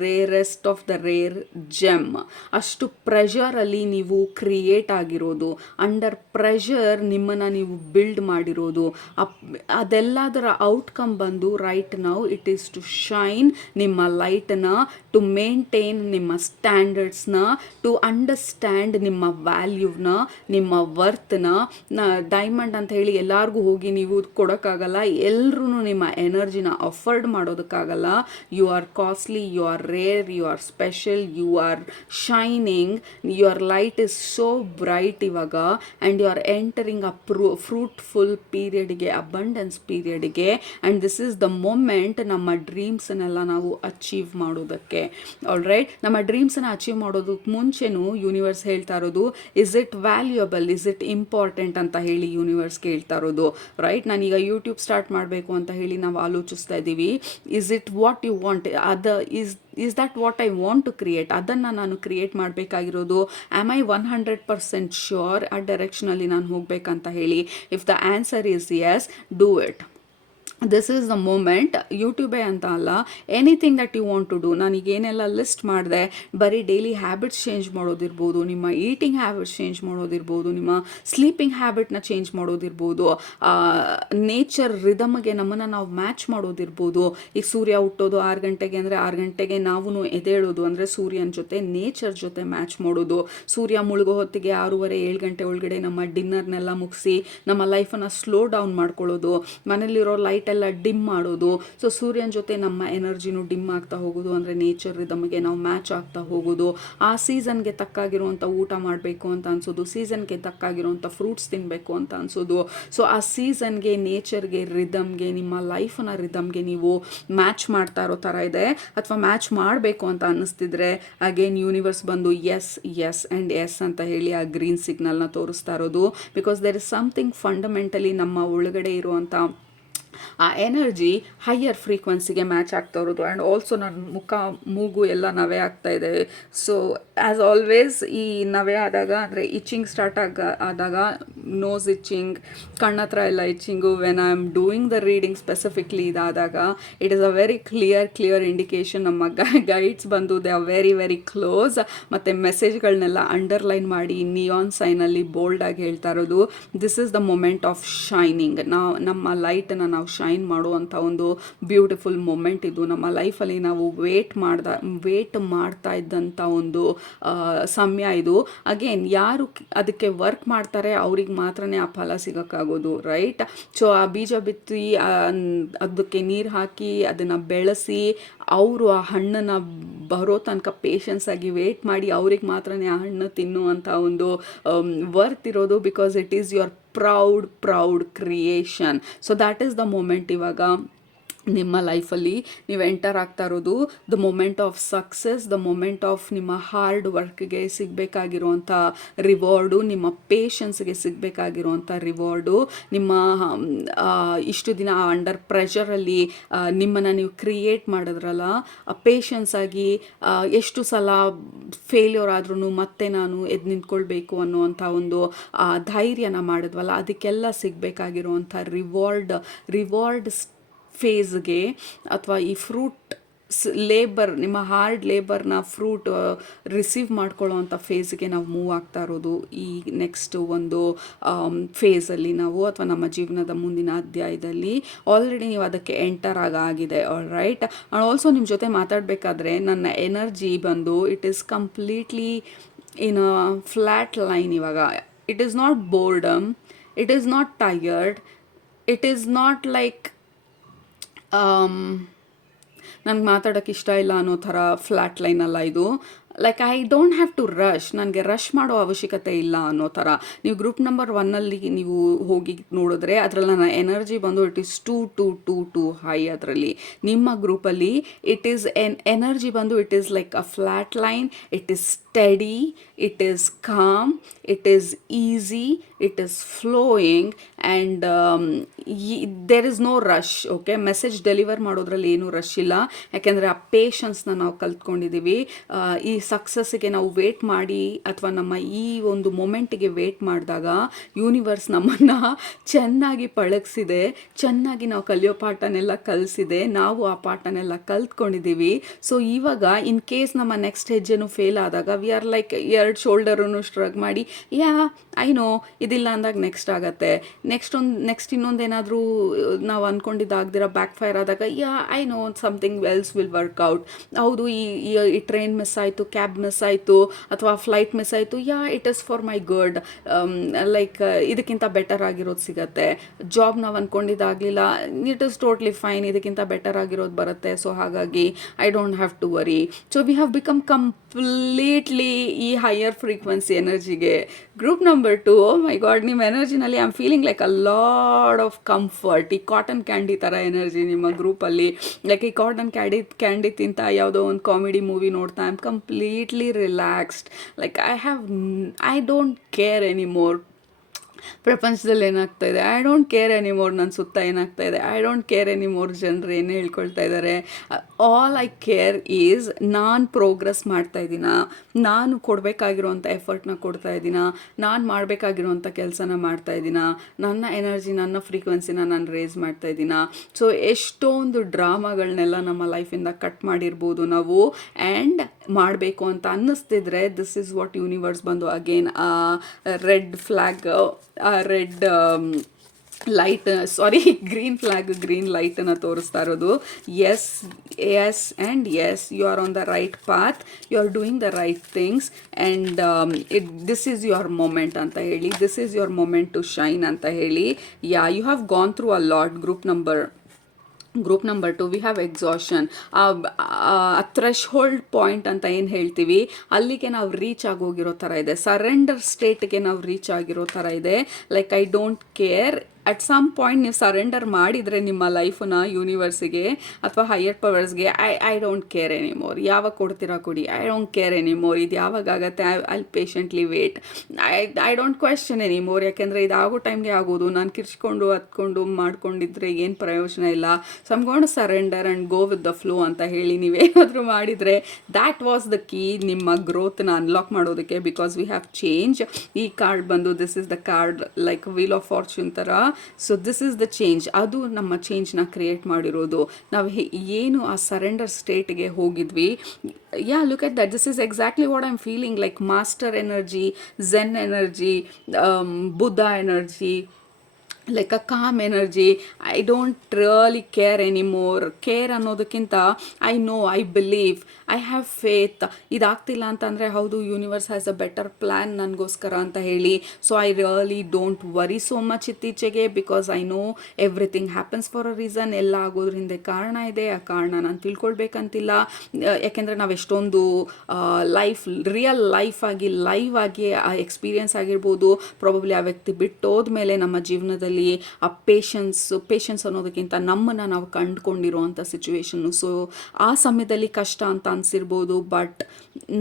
rarest of the rare gem. ಅಷ್ಟು ಪ್ರೆಷರಲ್ಲಿ ನೀವು ಕ್ರಿಯೇಟ್ ಆಗಿರೋದು, ಅಂಡರ್ ಪ್ರೆಷರ್ ನಿಮ್ಮನ್ನು ನೀವು ಬಿಲ್ಡ್ ಮಾಡಿರೋದು. ಅದೆಲ್ಲದರ ಔಟ್ಕಮ್ ಬಂದು right now it is to shine ನಿಮ್ಮ ಲೈಟನ್ನ, ಟು ಮೇಂಟೈನ್ ನಿಮ್ಮ ಸ್ಟ್ಯಾಂಡರ್ಡ್ಸ್ನ, ಟು ಅಂಡರ್ಸ್ಟ್ಯಾಂಡ್ ನಿಮ್ಮ ವ್ಯಾಲ್ಯೂನ, ನಿಮ್ಮ ವರ್ತ್ನ. ಡೈಮಂಡ್ ಅಂತ ಹೇಳಿ ಎಲ್ಲರಿಗೂ ಹೋಗಿ ನೀವು ಕೊಡೋಕ್ಕಾಗಲ್ಲ, ಎಲ್ಲರೂ ನಿಮ್ಮ ಎನರ್ಜಿನ ಅಫರ್ಡ್ ಮಾಡೋದಕ್ಕಾಗಲ್ಲ. You are costly, you are rare, you are special, you are shining, your light is so bright ಇವಾಗ. And you are entering a fruitful ಪೀರಿಯಡ್ಗೆ, ಅಬಂಡೆನ್ಸ್ ಪೀರಿಯಡ್ಗೆ. And this is the moment ನಮ್ಮ ಡ್ರೀಮ್ಸನ್ನೆಲ್ಲ ನಾವು ಅಚೀವ್ ಮಾಡೋದಕ್ಕೆ. All right, ನಮ್ಮ ಡ್ರೀಮ್ಸನ್ನು achieve ಮಾಡೋದಕ್ಕೆ ಮುಂಚೆನೂ ಯೂನಿವರ್ಸ್ ಹೇಳ್ತಾ ಇರೋದು, is it valuable, is it important ಅಂತ ಹೇಳಿ ಯೂನಿವರ್ಸ್ ಕೇಳ್ತಾ ಇರೋದು. ರೈಟ್, ನಾನೀಗ ಯೂಟ್ಯೂಬ್ ಸ್ಟಾರ್ಟ್ ಮಾಡಬೇಕು ಅಂತ ಹೇಳಿ ನಾವು ಆಲೋಚಿಸ್ತಾ ಇದ್ದೀವಿ. ಮಾಡ್ಕೊಂಡಿದ್ದೀವಿ. Is it what you want, is that what I want to create, ಅದನ್ನು ನಾನು ಕ್ರಿಯೇಟ್ ಮಾಡಬೇಕಾಗಿರೋದು. ಆಮ್ ಐ 100% ಶ್ಯೂರ್ ಆ ಡೈರೆಕ್ಷನಲ್ಲಿ ನಾನು ಹೋಗಬೇಕಂತ ಹೇಳಿ. If the answer is yes, do it. This is the moment. ಯೂಟ್ಯೂಬೇ ಅಂತ ಅಲ್ಲ, anything that you want to do. ನಾನೀಗೇನೆಲ್ಲ ಲಿಸ್ಟ್ ಮಾಡಿದೆ, ಬರೀ ಡೈಲಿ ಹ್ಯಾಬಿಟ್ಸ್ ಚೇಂಜ್ ಮಾಡೋದಿರ್ಬೋದು, ನಿಮ್ಮ ಈಟಿಂಗ್ ಹ್ಯಾಬಿಟ್ಸ್ ಚೇಂಜ್ ಮಾಡೋದಿರ್ಬೋದು, ನಿಮ್ಮ ಸ್ಲೀಪಿಂಗ್ ಹ್ಯಾಬಿಟ್ನ ಚೇಂಜ್ ಮಾಡೋದಿರ್ಬೋದು, ನೇಚರ್ ರಿದಮ್ಗೆ ನಮ್ಮನ್ನು ನಾವು ಮ್ಯಾಚ್ ಮಾಡೋದಿರ್ಬೋದು. ಈಗ ಸೂರ್ಯ ಹುಟ್ಟೋದು 6 ಗಂಟೆಗೆ ಅಂದರೆ 6 ಗಂಟೆಗೆ ನಾವು ಎದ್ದೇಳೋದು ಅಂದರೆ ಸೂರ್ಯನ ಜೊತೆ, ನೇಚರ್ ಜೊತೆ ಮ್ಯಾಚ್ ಮಾಡೋದು. ಸೂರ್ಯ ಮುಳುಗೋ ಹೊತ್ತಿಗೆ 6:30 7 ಗಂಟೆ ಒಳಗಡೆ ನಮ್ಮ ಡಿನ್ನರ್ನೆಲ್ಲ ಮುಗಿಸಿ ನಮ್ಮ ಲೈಫನ್ನು ಸ್ಲೋ ಡೌನ್ ಮಾಡ್ಕೊಳ್ಳೋದು, ಮನೇಲಿರೋ ಲೈಟ್ ಎಲ್ಲ ಡಿಮ್ ಮಾಡೋದು. ಸೊ ಸೂರ್ಯನ ಜೊತೆ ನಮ್ಮ ಎನರ್ಜಿನೂ ಡಿಮ್ ಆಗ್ತಾ ಹೋಗೋದು, ಅಂದರೆ ನೇಚರ್ ರಿದಮ್ಗೆ ನಾವು ಮ್ಯಾಚ್ ಆಗ್ತಾ ಹೋಗೋದು. ಆ ಸೀಸನ್ಗೆ ತಕ್ಕಾಗಿರುವಂಥ ಊಟ ಮಾಡಬೇಕು ಅಂತ ಅನ್ಸೋದು, ಸೀಸನ್ಗೆ ತಕ್ಕಾಗಿರುವಂಥ ಫ್ರೂಟ್ಸ್ ತಿನ್ನಬೇಕು ಅಂತ ಅನ್ಸೋದು. ಸೊ ಆ ಸೀಸನ್ಗೆ, ನೇಚರ್ಗೆ, ರಿದಮ್ಗೆ, ನಿಮ್ಮ ಲೈಫ್ನ ರಿದಮ್ಗೆ ನೀವು ಮ್ಯಾಚ್ ಮಾಡ್ತಾ ಇರೋ ಥರ ಇದೆ. ಅಥವಾ ಮ್ಯಾಚ್ ಮಾಡಬೇಕು ಅಂತ ಅನ್ನಿಸ್ತಿದ್ರೆ ಅಗೇನ್ ಯೂನಿವರ್ಸ್ ಬಂದು ಎಸ್ ಎಸ್ ಆ್ಯಂಡ್ ಎಸ್ ಅಂತ ಹೇಳಿ ಆ ಗ್ರೀನ್ ಸಿಗ್ನಲ್ನ ತೋರಿಸ್ತಾ ಇರೋದು. Because there is something fundamentally ನಮ್ಮ ಒಳಗಡೆ ಇರುವಂಥ ಆ ಎನರ್ಜಿ ಹೈಯರ್ ಫ್ರೀಕ್ವೆನ್ಸಿಗೆ ಮ್ಯಾಚ್ ಆಗ್ತಾ ಇರೋದು. ಆ್ಯಂಡ್ ಆಲ್ಸೋ ನನ್ನ ಮುಖ, ಮೂಗು ಎಲ್ಲ ನವೆ ಆಗ್ತಾ ಇದೆ. ಸೊ ಆ್ಯಸ್ ಆಲ್ವೇಸ್ ಈ ನವೆ ಆದಾಗ, ಅಂದರೆ ಇಚ್ಚಿಂಗ್ ಸ್ಟಾರ್ಟ್ ಆದಾಗ, ನೋಸ್ ಇಚ್ಚಿಂಗ್, ಕಣ್ಣತ್ರ ಎಲ್ಲ itching, when I am doing the reading specifically ಇದಾದಾಗ it is a very clear indication. ನಮ್ಮ ಗೈಡ್ಸ್ ಬಂದು they are very very close. ಮತ್ತು ಮೆಸೇಜ್ಗಳನ್ನೆಲ್ಲ ಅಂಡರ್ಲೈನ್ ಮಾಡಿ ನಿಯಾನ್ ಸೈನಲ್ಲಿ ಬೋಲ್ಡಾಗಿ ಹೇಳ್ತಾ ಇರೋದು, this is the moment of shining. ನಮ್ಮ ಲೈಟನ್ನು ನಾವು ಶೈನ್ ಮಾಡುವಂಥ ಒಂದು ಬ್ಯೂಟಿಫುಲ್ ಮೊಮೆಂಟ್ ಇದು. ನಮ್ಮ ಲೈಫಲ್ಲಿ ನಾವು ವೇಟ್ ಮಾಡ್ತಾ ಇದ್ದಂಥ ಒಂದು ಸಮಯ ಇದು. ಅಗೇನ್ ಯಾರು ಅದಕ್ಕೆ ವರ್ಕ್ ಮಾಡ್ತಾರೆ ಅವ್ರಿಗೆ ಮಾತ್ರನೇ ಆ ಫಲ ಸಿಗೋಕ್ಕಾಗೋದು, ರೈಟ್? ಸೊ ಆ ಬೀಜ ಬಿತ್ತಿ ಅದಕ್ಕೆ ನೀರು ಹಾಕಿ ಅದನ್ನು ಬೆಳೆಸಿ ಅವರು ಆ ಹಣ್ಣನ್ನು ಬರೋ ತನಕ ಪೇಷನ್ಸ್ ಆಗಿ ವೇಟ್ ಮಾಡಿ ಅವ್ರಿಗೆ ಮಾತ್ರನೇ ಆ ಹಣ್ಣು ತಿನ್ನುವಂಥ ಒಂದು ವರ್ತ್ ಇರೋದು. Because it is your proud creation. So that is the moment ಇವಾಗ ನಿಮ್ಮ ಲೈಫಲ್ಲಿ ನೀವು ಎಂಟರ್ ಆಗ್ತಾ ಇರೋದು. The moment of success, the moment of ನಿಮ್ಮ ಹಾರ್ಡ್ ವರ್ಕ್ಗೆ ಸಿಗಬೇಕಾಗಿರುವಂಥ ರಿವಾರ್ಡು, ನಿಮ್ಮ ಪೇಷನ್ಸ್ಗೆ ಸಿಗಬೇಕಾಗಿರುವಂಥ ರಿವಾರ್ಡು, ನಿಮ್ಮ ಇಷ್ಟು ದಿನ ಅಂಡರ್ ಪ್ರೆಷರಲ್ಲಿ ನಿಮ್ಮನ್ನು ನೀವು ಕ್ರಿಯೇಟ್ ಮಾಡಿದ್ರಲ್ಲ, ಪೇಷನ್ಸ್ ಆಗಿ ಎಷ್ಟು ಸಲ ಫೇಲ್ಯೂರ್ ಆದ್ರೂ ಮತ್ತೆ ನಾನು ಎದ್ದು ನಿಂತ್ಕೊಳ್ಬೇಕು ಅನ್ನುವಂಥ ಒಂದು ಧೈರ್ಯನ ಮಾಡಿದ್ವಲ್ಲ, ಅದಕ್ಕೆಲ್ಲ ಸಿಗಬೇಕಾಗಿರುವಂಥ ರಿವಾರ್ಡ್ ಫೇಸ್ಗೆ, ಅಥವಾ ಈ ಫ್ರೂಟ್ ಲೇಬರ್, ನಿಮ್ಮ ಹಾರ್ಡ್ ಲೇಬರ್ನ ಫ್ರೂಟ್ ರಿಸೀವ್ ಮಾಡ್ಕೊಳ್ಳೋವಂಥ ಫೇಸ್ಗೆ ನಾವು ಮೂವ್ ಆಗ್ತಾ ಇರೋದು ಈ ನೆಕ್ಸ್ಟ್ ಒಂದು ಫೇಸಲ್ಲಿ ನಾವು, ಅಥವಾ ನಮ್ಮ ಜೀವನದ ಮುಂದಿನ ಅಧ್ಯಾಯದಲ್ಲಿ. ಆಲ್ರೆಡಿ ನೀವು ಅದಕ್ಕೆ ಎಂಟರ್ ಆಗಿದೆ, ಆಲ್ ರೈಟ್? ಆ್ಯಂಡ್ ಆಲ್ಸೋ ನಿಮ್ಮ ಜೊತೆ ಮಾತಾಡಬೇಕಾದ್ರೆ ನನ್ನ ಎನರ್ಜಿ ಬಂದು it is completely in a flat line ಇವಾಗ. It is not boredom, it is not tired, it is not like ನನಗೆ ಮಾತಾಡೋಕ್ಕೆ ಇಷ್ಟ ಇಲ್ಲ ಅನ್ನೋ ಥರ ಫ್ಲ್ಯಾಟ್ ಲೈನ್ ಅಲ್ಲ ಇದು. Like I don't have to rush, ನನಗೆ ರಶ್ ಮಾಡೋ ಅವಶ್ಯಕತೆ ಇಲ್ಲ ಅನ್ನೋ ಥರ. ನೀವು ಗ್ರೂಪ್ ನಂಬರ್ 1ನಲ್ಲಿ ನೀವು ಹೋಗಿ ನೋಡಿದ್ರೆ ಅದರಲ್ಲಿ ನನ್ನ ಎನರ್ಜಿ ಬಂದು ಇಟ್ ಈಸ್ ಟು ಹೈ. ಅದರಲ್ಲಿ ನಿಮ್ಮ ಗ್ರೂಪಲ್ಲಿ ಇಟ್ ಈಸ್ ಎನರ್ಜಿ ಬಂದು it is like a flat line, it is steady, it is calm, it is easy, it is flowing, and there is no rush. Okay, message deliver ಮಾಡೋದ್ರಲ್ಲಿ ಏನೂ rush ಇಲ್ಲ. ಯಾಕೆಂದರೆ ಆ ಪೇಷನ್ಸ್ನ ನಾವು ಕಲ್ತ್ಕೊಂಡಿದ್ದೀವಿ. ಈ ಸಕ್ಸಸ್ಸಿಗೆ ನಾವು ವೇಟ್ ಮಾಡಿ, ಅಥವಾ ನಮ್ಮ ಈ ಒಂದು ಮೊಮೆಂಟಿಗೆ ವೇಟ್ ಮಾಡಿದಾಗ ಯೂನಿವರ್ಸ್ ನಮ್ಮನ್ನು ಚೆನ್ನಾಗಿ ಪಳಗಿಸಿದೆ, ಚೆನ್ನಾಗಿ ನಾವು ಕಲಿಯೋ ಪಾಠನೆಲ್ಲ ಕಲಿಸಿದೆ, ನಾವು ಆ ಪಾಠನೆಲ್ಲ ಕಲ್ತ್ಕೊಂಡಿದ್ದೀವಿ. ಸೊ ಇವಾಗ ಇನ್ ಕೇಸ್ ನಮ್ಮ ನೆಕ್ಸ್ಟ್ ಹೆಜ್ಜೆನೂ ಫೇಲ್ ಆದಾಗ ವಿ ಆರ್ ಲೈಕ್ 2 ಶೋಲ್ಡರನ್ನು ಸ್ಟ್ರಗ್ ಮಾಡಿ, ಯಾ ಐ ನೋ ಇದಿಲ್ಲ ಅಂದಾಗ ನೆಕ್ಸ್ಟ್ ಆಗುತ್ತೆ, ನೆಕ್ಸ್ಟ್ ಇನ್ನೊಂದೇನಾದರೂ ನಾವು ಅಂದ್ಕೊಂಡಿದ್ದಾಗ್ದಿರ ಬ್ಯಾಕ್ ಫೈರ್ ಆದಾಗ, yeah I know something else will work out. ಹೌದು, ಈ ಟ್ರೈನ್ ಮಿಸ್ ಆಯಿತು, ಕ್ಯಾಬ್ ಮಿಸ್ ಆಯಿತು, ಅಥವಾ ಫ್ಲೈಟ್ ಮಿಸ್ ಆಯಿತು, yeah it is for my good. Like ಇದಕ್ಕಿಂತ ಬೆಟರ್ ಆಗಿರೋದು ಸಿಗುತ್ತೆ. ಜಾಬ್ ನಾವು ಅಂದ್ಕೊಂಡಿದ್ದಾಗಲಿಲ್ಲ, ಇಟ್ ಈಸ್ ಟೋಟ್ಲಿ ಫೈನ್, ಇದಕ್ಕಿಂತ ಬೆಟರ್ ಆಗಿರೋದು ಬರುತ್ತೆ. ಸೊ ಹಾಗಾಗಿ I don't have to worry. So we have become completely ಈ ಹೈಯರ್ ಫ್ರೀಕ್ವೆನ್ಸಿ ಎನರ್ಜಿಗೆ. Group number 2, oh my god, ನಿಮ್ಮ ಎನರ್ಜಿನಲ್ಲಿ I am feeling like a load of comfort. ಈ cotton candy ಥರ ಎನರ್ಜಿ ನಿಮ್ಮ ಗ್ರೂಪಲ್ಲಿ. ಲೈಕ್ ಈ ಕಾಟನ್ ಕ್ಯಾಂಡಿ ತಿಂತ ಯಾವುದೋ ಒಂದು ಕಾಮಿಡಿ ಮೂವಿ ನೋಡ್ತಾ I am completely relaxed. Like I don't care anymore. ಪ್ರಪಂಚದಲ್ಲಿ ಏನಾಗ್ತಾ ಇದೆ, ಐ ಡೋಂಟ್ ಕೇರ್ ಎನಿಮೋರ್. ನನ್ನ ಸುತ್ತ ಏನಾಗ್ತಾ ಇದೆ, ಐ ಡೋಂಟ್ ಕೇರ್ ಎನಿಮೋರ್. ಜನರು ಏನು ಹೇಳ್ಕೊಳ್ತಾ ಇದ್ದಾರೆ. ಆಲ್ ಐ ಕೇರ್ ಈಸ್ ನಾನು ಪ್ರೋಗ್ರೆಸ್ ಮಾಡ್ತಾ ಇದ್ದೀನ, ನಾನು ಕೊಡಬೇಕಾಗಿರೋಂಥ ಎಫರ್ಟ್ನ ಕೊಡ್ತಾ ಇದ್ದೀನ, ನಾನು ಮಾಡಬೇಕಾಗಿರೋಂಥ ಕೆಲಸನ ಮಾಡ್ತಾ ಇದ್ದೀನ, ನನ್ನ ಎನರ್ಜಿ, ನನ್ನ ಫ್ರೀಕ್ವೆನ್ಸಿನ ನಾನು ರೇಸ್ ಮಾಡ್ತಾ ಇದ್ದೀನ. ಸೊ ಎಷ್ಟೊಂದು ಡ್ರಾಮಾಗಳನ್ನೆಲ್ಲ ನಮ್ಮ ಲೈಫಿಂದ ಕಟ್ ಮಾಡಿರ್ಬೋದು ನಾವು. ಆ್ಯಂಡ್ ಮಾಡಬೇಕು ಅಂತ ಅನ್ನಿಸ್ತಿದ್ರೆ ದಿಸ್ ಈಸ್ ವಾಟ್ ಯೂನಿವರ್ಸ್ ಬಂದು again red flag, red light, sorry green flag, green ಲೈಟನ್ನು ತೋರಿಸ್ತಾ ಇರೋದು. Yes yes and yes, you are on the right path, you are doing the right things and this is your moment ಅಂತ ಹೇಳಿ, this is your moment to shine ಅಂತ ಹೇಳಿ. You have gone through a lot. Group number 2 we have exhaustion. Threshold point ಅಂತ ಏನು ಹೇಳ್ತೀವಿ, ಅಲ್ಲಿಗೆ ನಾವು reach ಆಗೋಗಿರೋ ಥರ ಇದೆ. ಸರೆಂಡರ್ ಸ್ಟೇಟ್ಗೆ ನಾವು ರೀಚ್ ಆಗಿರೋ ಥರ ಇದೆ. Like I don't care. At some point ನೀವು ಸರೆಂಡರ್ ಮಾಡಿದರೆ ನಿಮ್ಮ ಲೈಫನ್ನ ಯೂನಿವರ್ಸಿಗೆ ಅಥವಾ ಹೈಯರ್ ಪವರ್ಸ್ಗೆ, ಐ ಡೋಂಟ್ ಕೇರ್ ಎನಿಮೋರ್. ಯಾವಾಗ ಕೊಡ್ತೀರಾ ಕೊಡಿ, ಐ ಡೋಂಟ್ ಕೇರ್ ಎನಿಮೋರ್. ಇದು ಯಾವಾಗ ಆಗುತ್ತೆ, I patiently wait. I don't question anymore. ಯಾಕೆಂದರೆ ಇದು ಆಗೋ ಟೈಮ್ಗೆ ಆಗೋದು. ನಾನು ಕಿರ್ಚ್ಕೊಂಡು ಹತ್ಕೊಂಡು ಮಾಡ್ಕೊಂಡಿದ್ರೆ ಏನು ಪ್ರಯೋಜನ ಇಲ್ಲ. So I'm gonna surrender and go with the flow ಅಂತ ಹೇಳಿ ನೀವೇನಾದರೂ ಮಾಡಿದರೆ ದ್ಯಾಟ್ ವಾಸ್ ದ ಕೀ ನಿಮ್ಮ ಗ್ರೋತ್ನ ಅನ್ಲಾಕ್ ಮಾಡೋದಕ್ಕೆ. Because we have change. ಈ ಕಾರ್ಡ್ ಬಂದು this is the card like wheel of fortune ಥರ. So this is the change. ಅದು ನಮ್ಮ ಚೇಂಜ್ನ ಕ್ರಿಯೇಟ್ ಮಾಡಿರೋದು. ನಾವು ಏನು ಆ ಸರೆಂಡರ್ ಸ್ಟೇಟ್ಗೆ ಹೋಗಿದ್ವಿ. Yeah, look at that. This is exactly what I am feeling. Like master energy, zen energy, Buddha energy, like a calm energy. I don't really care anymore. Care ಅನ್ನೋದಕ್ಕಿಂತ I know, I believe, I have faith. ಇದಾಗ್ತಿಲ್ಲ ಅಂತಂದರೆ ಹೌದು, universe has a better plan ನನಗೋಸ್ಕರ ಅಂತ ಹೇಳಿ. So I really don't worry so much ಇತ್ತೀಚೆಗೆ. Because I know everything happens for a reason. ಎಲ್ಲ ಆಗೋದ್ರ ಹಿಂದೆ ಕಾರಣ ಇದೆ. ಆ ಕಾರಣ ನಾನು ತಿಳ್ಕೊಳ್ಬೇಕಂತಿಲ್ಲ. ಯಾಕೆಂದರೆ ನಾವು ಎಷ್ಟೊಂದು ರಿಯಲ್ ಲೈವ್ ಆಗಿ ಆ ಎಕ್ಸ್ಪೀರಿಯನ್ಸ್ ಆಗಿರ್ಬೋದು. ಪ್ರಾಬಬ್ಲಿ ಆ ವ್ಯಕ್ತಿ ಬಿಟ್ಟೋದ್ಮೇಲೆ ನಮ್ಮ ಜೀವನದಲ್ಲಿ ಆ ಪೇಷನ್ಸ್ ಅನ್ನೋದಕ್ಕಿಂತ ನಮ್ಮನ್ನು ನಾವು ಕಂಡುಕೊಂಡಿರೋವಂಥ ಸಿಚುವೇಶನ್ನು. ಸೊ ಆ ಸಮಯದಲ್ಲಿ ಕಷ್ಟ ಅಂತ ಅನಿಸಿರ್ಬೋದು. ಬಟ್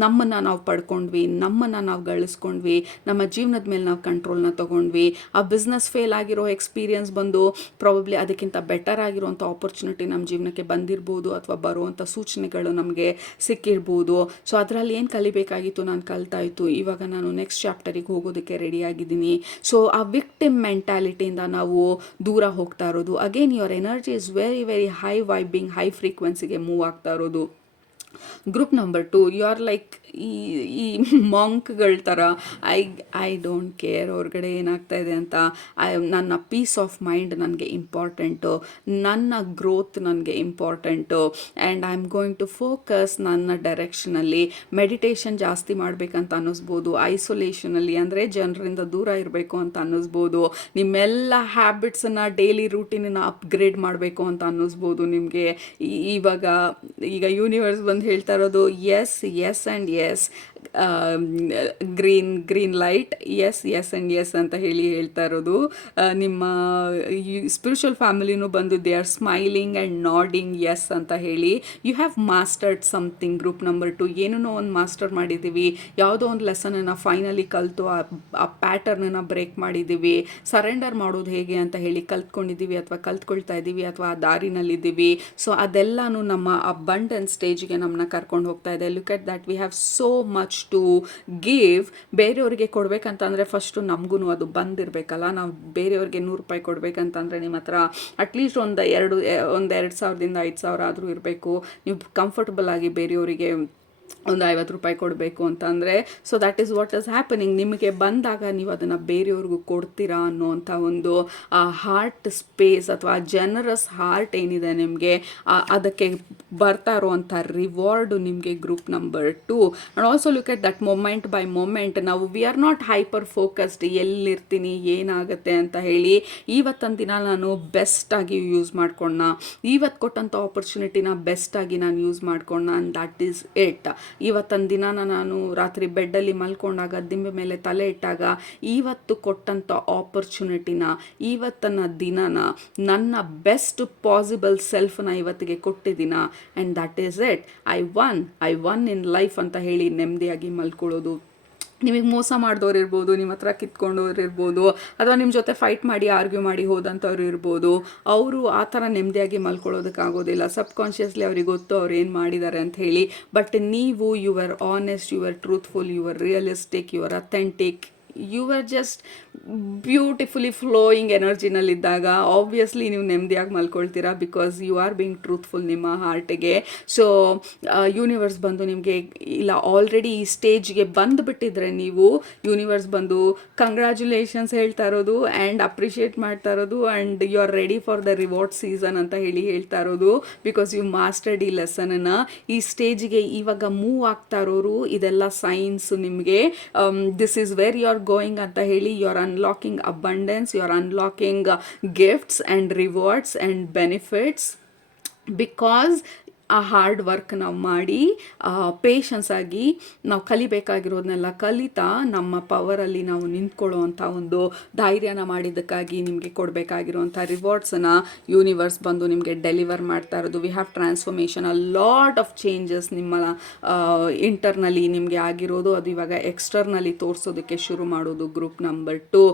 ನಮ್ಮನ್ನು ನಾವು ಪಡ್ಕೊಂಡ್ವಿ, ನಮ್ಮನ್ನು ನಾವು ಗಳಿಸ್ಕೊಂಡ್ವಿ, ನಮ್ಮ ಜೀವನದ ಮೇಲೆ ನಾವು ಕಂಟ್ರೋಲ್ನ ತೊಗೊಂಡ್ವಿ. ಆ ಬಿಸ್ನೆಸ್ ಫೇಲ್ ಆಗಿರೋ ಎಕ್ಸ್ಪೀರಿಯನ್ಸ್ ಬಂದು ಪ್ರಾಬಬ್ಲಿ ಅದಕ್ಕಿಂತ ಬೆಟರ್ ಆಗಿರೋವಂಥ ಆಪರ್ಚುನಿಟಿ ನಮ್ಮ ಜೀವನಕ್ಕೆ ಬಂದಿರ್ಬೋದು, ಅಥವಾ ಬರುವಂಥ ಸೂಚನೆಗಳು ನಮಗೆ ಸಿಕ್ಕಿರ್ಬೋದು. ಸೊ ಅದರಲ್ಲಿ ಏನು ಕಲಿಬೇಕಾಗಿತ್ತು ನಾನು ಕಲ್ತಾಯಿತು. ಇವಾಗ ನಾನು ನೆಕ್ಸ್ಟ್ ಚಾಪ್ಟರಿಗೆ ಹೋಗೋದಕ್ಕೆ ರೆಡಿಯಾಗಿದ್ದೀನಿ. ಸೊ ಆ ವಿಕ್ಟಿಮ್ ಮೆಂಟ್ಯಾಲಿಟಿಯಿಂದ ನಾವು ದೂರ ಹೋಗ್ತಾ ಇರೋದು. Again your energy is very very high vibing, high ಫ್ರೀಕ್ವೆನ್ಸಿಗೆ ಮೂವ್ ಆಗ್ತಾ ಇರೋದು. Group number 2, you are like ಈ ಮಾಂಕ್ಗಳ ಥರ. ಐ ಡೋಂಟ್ ಕೇರ್ ಹೊರಗಡೆ ಏನಾಗ್ತಾ ಇದೆ ಅಂತ. ನನ್ನ ಪೀಸ್ ಆಫ್ ಮೈಂಡ್ ನನಗೆ ಇಂಪಾರ್ಟೆಂಟು, ನನ್ನ ಗ್ರೋತ್ ನನಗೆ important. And I am going to focus ನನ್ನ ಡೈರೆಕ್ಷನಲ್ಲಿ. ಮೆಡಿಟೇಷನ್ ಜಾಸ್ತಿ ಮಾಡಬೇಕಂತ ಅನ್ನಿಸ್ಬೋದು. ಐಸೋಲೇಷನಲ್ಲಿ ಅಂದರೆ ಜನರಿಂದ ದೂರ ಇರಬೇಕು ಅಂತ ಅನ್ನಿಸ್ಬೋದು. ನಿಮ್ಮೆಲ್ಲ ಹ್ಯಾಬಿಟ್ಸನ್ನು, ಡೈಲಿ ರೂಟೀನನ್ನು ಅಪ್ಗ್ರೇಡ್ ಮಾಡಬೇಕು ಅಂತ ಅನ್ನಿಸ್ಬೋದು ನಿಮಗೆ. ಈಗ ಯೂನಿವರ್ಸ್ ಬಂದು ಹೇಳ್ತಾ ಇರೋದು yes and yes. Green light, yes and yes ಅಂತ ಹೇಳ್ತಾ ಇರೋದು. ನಿಮ್ಮ ಸ್ಪಿರಿಚುವಲ್ ಫ್ಯಾಮಿಲಿನೂ ಬಂದು they are smiling and nodding yes ಅಂತ ಹೇಳಿ. You have mastered something. Group number 2 ಏನೋ ಒಂದು ಮಾಸ್ಟರ್ ಮಾಡಿದ್ದೀವಿ. ಯಾವುದೋ ಒಂದು ಲೆಸನನ್ನು ಫೈನಲಿ ಕಲಿತು ಆ ಪ್ಯಾಟರ್ನನ್ನು ಬ್ರೇಕ್ ಮಾಡಿದ್ದೀವಿ. ಸರೆಂಡರ್ ಮಾಡೋದು ಹೇಗೆ ಅಂತ ಹೇಳಿ ಕಲ್ತ್ಕೊಂಡಿದ್ದೀವಿ, ಅಥವಾ ಕಲ್ತ್ಕೊಳ್ತಾ ಇದ್ದೀವಿ, ಅಥವಾ ಆ ದಾರಿನಲ್ಲಿದ್ದೀವಿ. ಸೊ ಅದೆಲ್ಲನೂ ನಮ್ಮ ಅಬಂಡೆನ್ಸ್ ಸ್ಟೇಜ್ಗೆ ನಮ್ಮನ್ನ ಕರ್ಕೊಂಡು ಹೋಗ್ತಾ ಇದೆ. Look at that, we have so much to give. ಬೇರೆಯವ್ರಿಗೆ ಕೊಡಬೇಕಂತಂದರೆ ಫಸ್ಟು ನಮಗೂ ಅದು ಬಂದಿರಬೇಕಲ್ಲ. ನಾವು ಬೇರೆಯವ್ರಿಗೆ ₹100 ಕೊಡಬೇಕಂತಂದರೆ ನಿಮ್ಮ ಹತ್ರ ಅಟ್ಲೀಸ್ಟ್ ಒಂದು 2,000ದಿಂದ 5,000 ಆದರೂ ಇರಬೇಕು. ನೀವು ಕಂಫರ್ಟಬಲ್ ಆಗಿ ಬೇರೆಯವರಿಗೆ ಒಂದು ₹50 ಕೊಡಬೇಕು ಅಂತಂದರೆ. So that is what is happening. ನಿಮಗೆ ಬಂದಾಗ ನೀವು ಅದನ್ನು ಬೇರೆಯವ್ರಿಗೂ ಕೊಡ್ತೀರಾ ಅನ್ನೋವಂಥ ಒಂದು ಹಾರ್ಟ್ ಸ್ಪೇಸ್, ಅಥವಾ ಜನರಸ್ ಹಾರ್ಟ್ ಏನಿದೆ ನಿಮಗೆ, ಅದಕ್ಕೆ ಬರ್ತಾ ಇರೋವಂಥ ರಿವಾರ್ಡು ನಿಮಗೆ group number 2. And also look at that moment by moment. ನಾವು we are not hyper focused, ಎಲ್ಲಿರ್ತೀನಿ ಏನಾಗುತ್ತೆ ಅಂತ ಹೇಳಿ. ಇವತ್ತೊಂದು ದಿನ ನಾನು ಬೆಸ್ಟಾಗಿ ಯೂಸ್ ಮಾಡ್ಕೊಂಡ, ಇವತ್ತು ಕೊಟ್ಟಂಥ ಆಪರ್ಚುನಿಟಿನ ಬೆಸ್ಟಾಗಿ ನಾನು ಯೂಸ್ ಮಾಡ್ಕೊಂಡ. And that is it. ಇವತ್ತೊಂದು ದಿನಾನ ನಾನು ರಾತ್ರಿ ಬೆಡ್ಡಲ್ಲಿ ಮಲ್ಕೊಂಡಾಗ, ದಿಂಬೆ ಮೇಲೆ ತಲೆ ಇಟ್ಟಾಗ, ಇವತ್ತು ಕೊಟ್ಟಂಥ ಆಪರ್ಚುನಿಟಿನ, ಇವತ್ತನ್ನ ದಿನನ, ನನ್ನ ಬೆಸ್ಟ್ ಪಾಸಿಬಲ್ ಸೆಲ್ಫ್ನ ಇವತ್ತಿಗೆ ಕೊಟ್ಟಿದ್ದೀನ. And that is it. I won in life ಅಂತ ಹೇಳಿ ನೆಮ್ಮದಿಯಾಗಿ ಮಲ್ಕೊಳ್ಳೋದು. ನಿಮಗೆ ಮೋಸ ಮಾಡಿದವ್ರು ಇರ್ಬೋದು, ನಿಮ್ಮ ಹತ್ರ ಕಿತ್ಕೊಂಡವ್ರು ಇರ್ಬೋದು, ಅಥವಾ ನಿಮ್ಮ ಜೊತೆ ಫೈಟ್ ಮಾಡಿ ಆರ್ಗ್ಯೂ ಮಾಡಿ ಹೋದಂಥವ್ರು ಇರ್ಬೋದು. ಅವರು ಆ ಥರ ನೆಮ್ಮದಿಯಾಗಿ ಮಲ್ಕೊಳ್ಳೋದಕ್ಕಾಗೋದಿಲ್ಲ. ಸಬ್ಕಾನ್ಷಿಯಸ್ಲಿ ಅವ್ರಿಗೆ ಗೊತ್ತು ಅವ್ರು ಏನು ಮಾಡಿದ್ದಾರೆ ಅಂತ ಹೇಳಿ. ಬಟ್ ನೀವು you are honest, you are truthful, you are realistic, you are authentic, you are just beautifully flowing ಎನರ್ಜಿನಲ್ಲಿದ್ದಾಗ ಆಬ್ವಿಯಸ್ಲಿ ನೀವು ನೆಮ್ಮದಿಯಾಗಿ ಮಲ್ಕೊಳ್ತೀರಾ, because you are being truthful ನಿಮ್ಮ ಹಾರ್ಟಿಗೆ. ಸೊ ಯೂನಿವರ್ಸ್ ಬಂದು ನಿಮಗೆ ಇಲ್ಲ ಆಲ್ರೆಡಿ ಈ ಸ್ಟೇಜ್ಗೆ ಬಂದುಬಿಟ್ಟಿದ್ರೆ ನೀವು, ಯೂನಿವರ್ಸ್ ಬಂದು ಕಂಗ್ರ್ಯಾಚುಲೇಷನ್ಸ್ ಹೇಳ್ತಾ ಇರೋದು ಆ್ಯಂಡ್ ಅಪ್ರಿಷಿಯೇಟ್ ಮಾಡ್ತಾ ಇರೋದು, and you are ready for the reward season ಅಂತ ಹೇಳ್ತಾ ಇರೋದು. ಬಿಕಾಸ್ ಯು ಮಾಸ್ಟರ್ಡ್ ಈ ಲೆಸನನ್ನು. ಈ ಸ್ಟೇಜ್ಗೆ ಇವಾಗ ಮೂವ್ ಆಗ್ತಾ ಇರೋರು ಇದೆಲ್ಲ ಸೈನ್ಸ್ ನಿಮಗೆ. This is where you are going ಅಂತ ಹೇಳಿ. You are unlocking abundance, you are unlocking gifts and rewards and benefits, because ಆ ಹಾರ್ಡ್ ವರ್ಕ್ ನಾವು ಮಾಡಿ ಪೇಷನ್ಸ್ ಆಗಿ ನಾವು ಕಲಿಬೇಕಾಗಿರೋದನ್ನೆಲ್ಲ ಕಲಿತಾ ನಮ್ಮ ಪವರಲ್ಲಿ ನಾವು ನಿಂತ್ಕೊಳ್ಳೋವಂಥ ಒಂದು ಧೈರ್ಯನ ಮಾಡಿದ್ದಕ್ಕಾಗಿ ನಿಮಗೆ ಕೊಡಬೇಕಾಗಿರುವಂಥ ರಿವಾರ್ಡ್ಸನ್ನು ಯೂನಿವರ್ಸ್ ಬಂದು ನಿಮಗೆ ಡೆಲಿವರ್ ಮಾಡ್ತಾ ಇರೋದು. We have transformation, a lot of changes ನಿಮ್ಮ ಇಂಟರ್ನಲ್ಲಿ ನಿಮಗೆ ಆಗಿರೋದು, ಅದು ಇವಾಗ ಎಕ್ಸ್ಟರ್ನಲ್ಲಿ ತೋರಿಸೋದಕ್ಕೆ ಶುರು ಮಾಡೋದು. ಗ್ರೂಪ್ ನಂಬರ್ 2,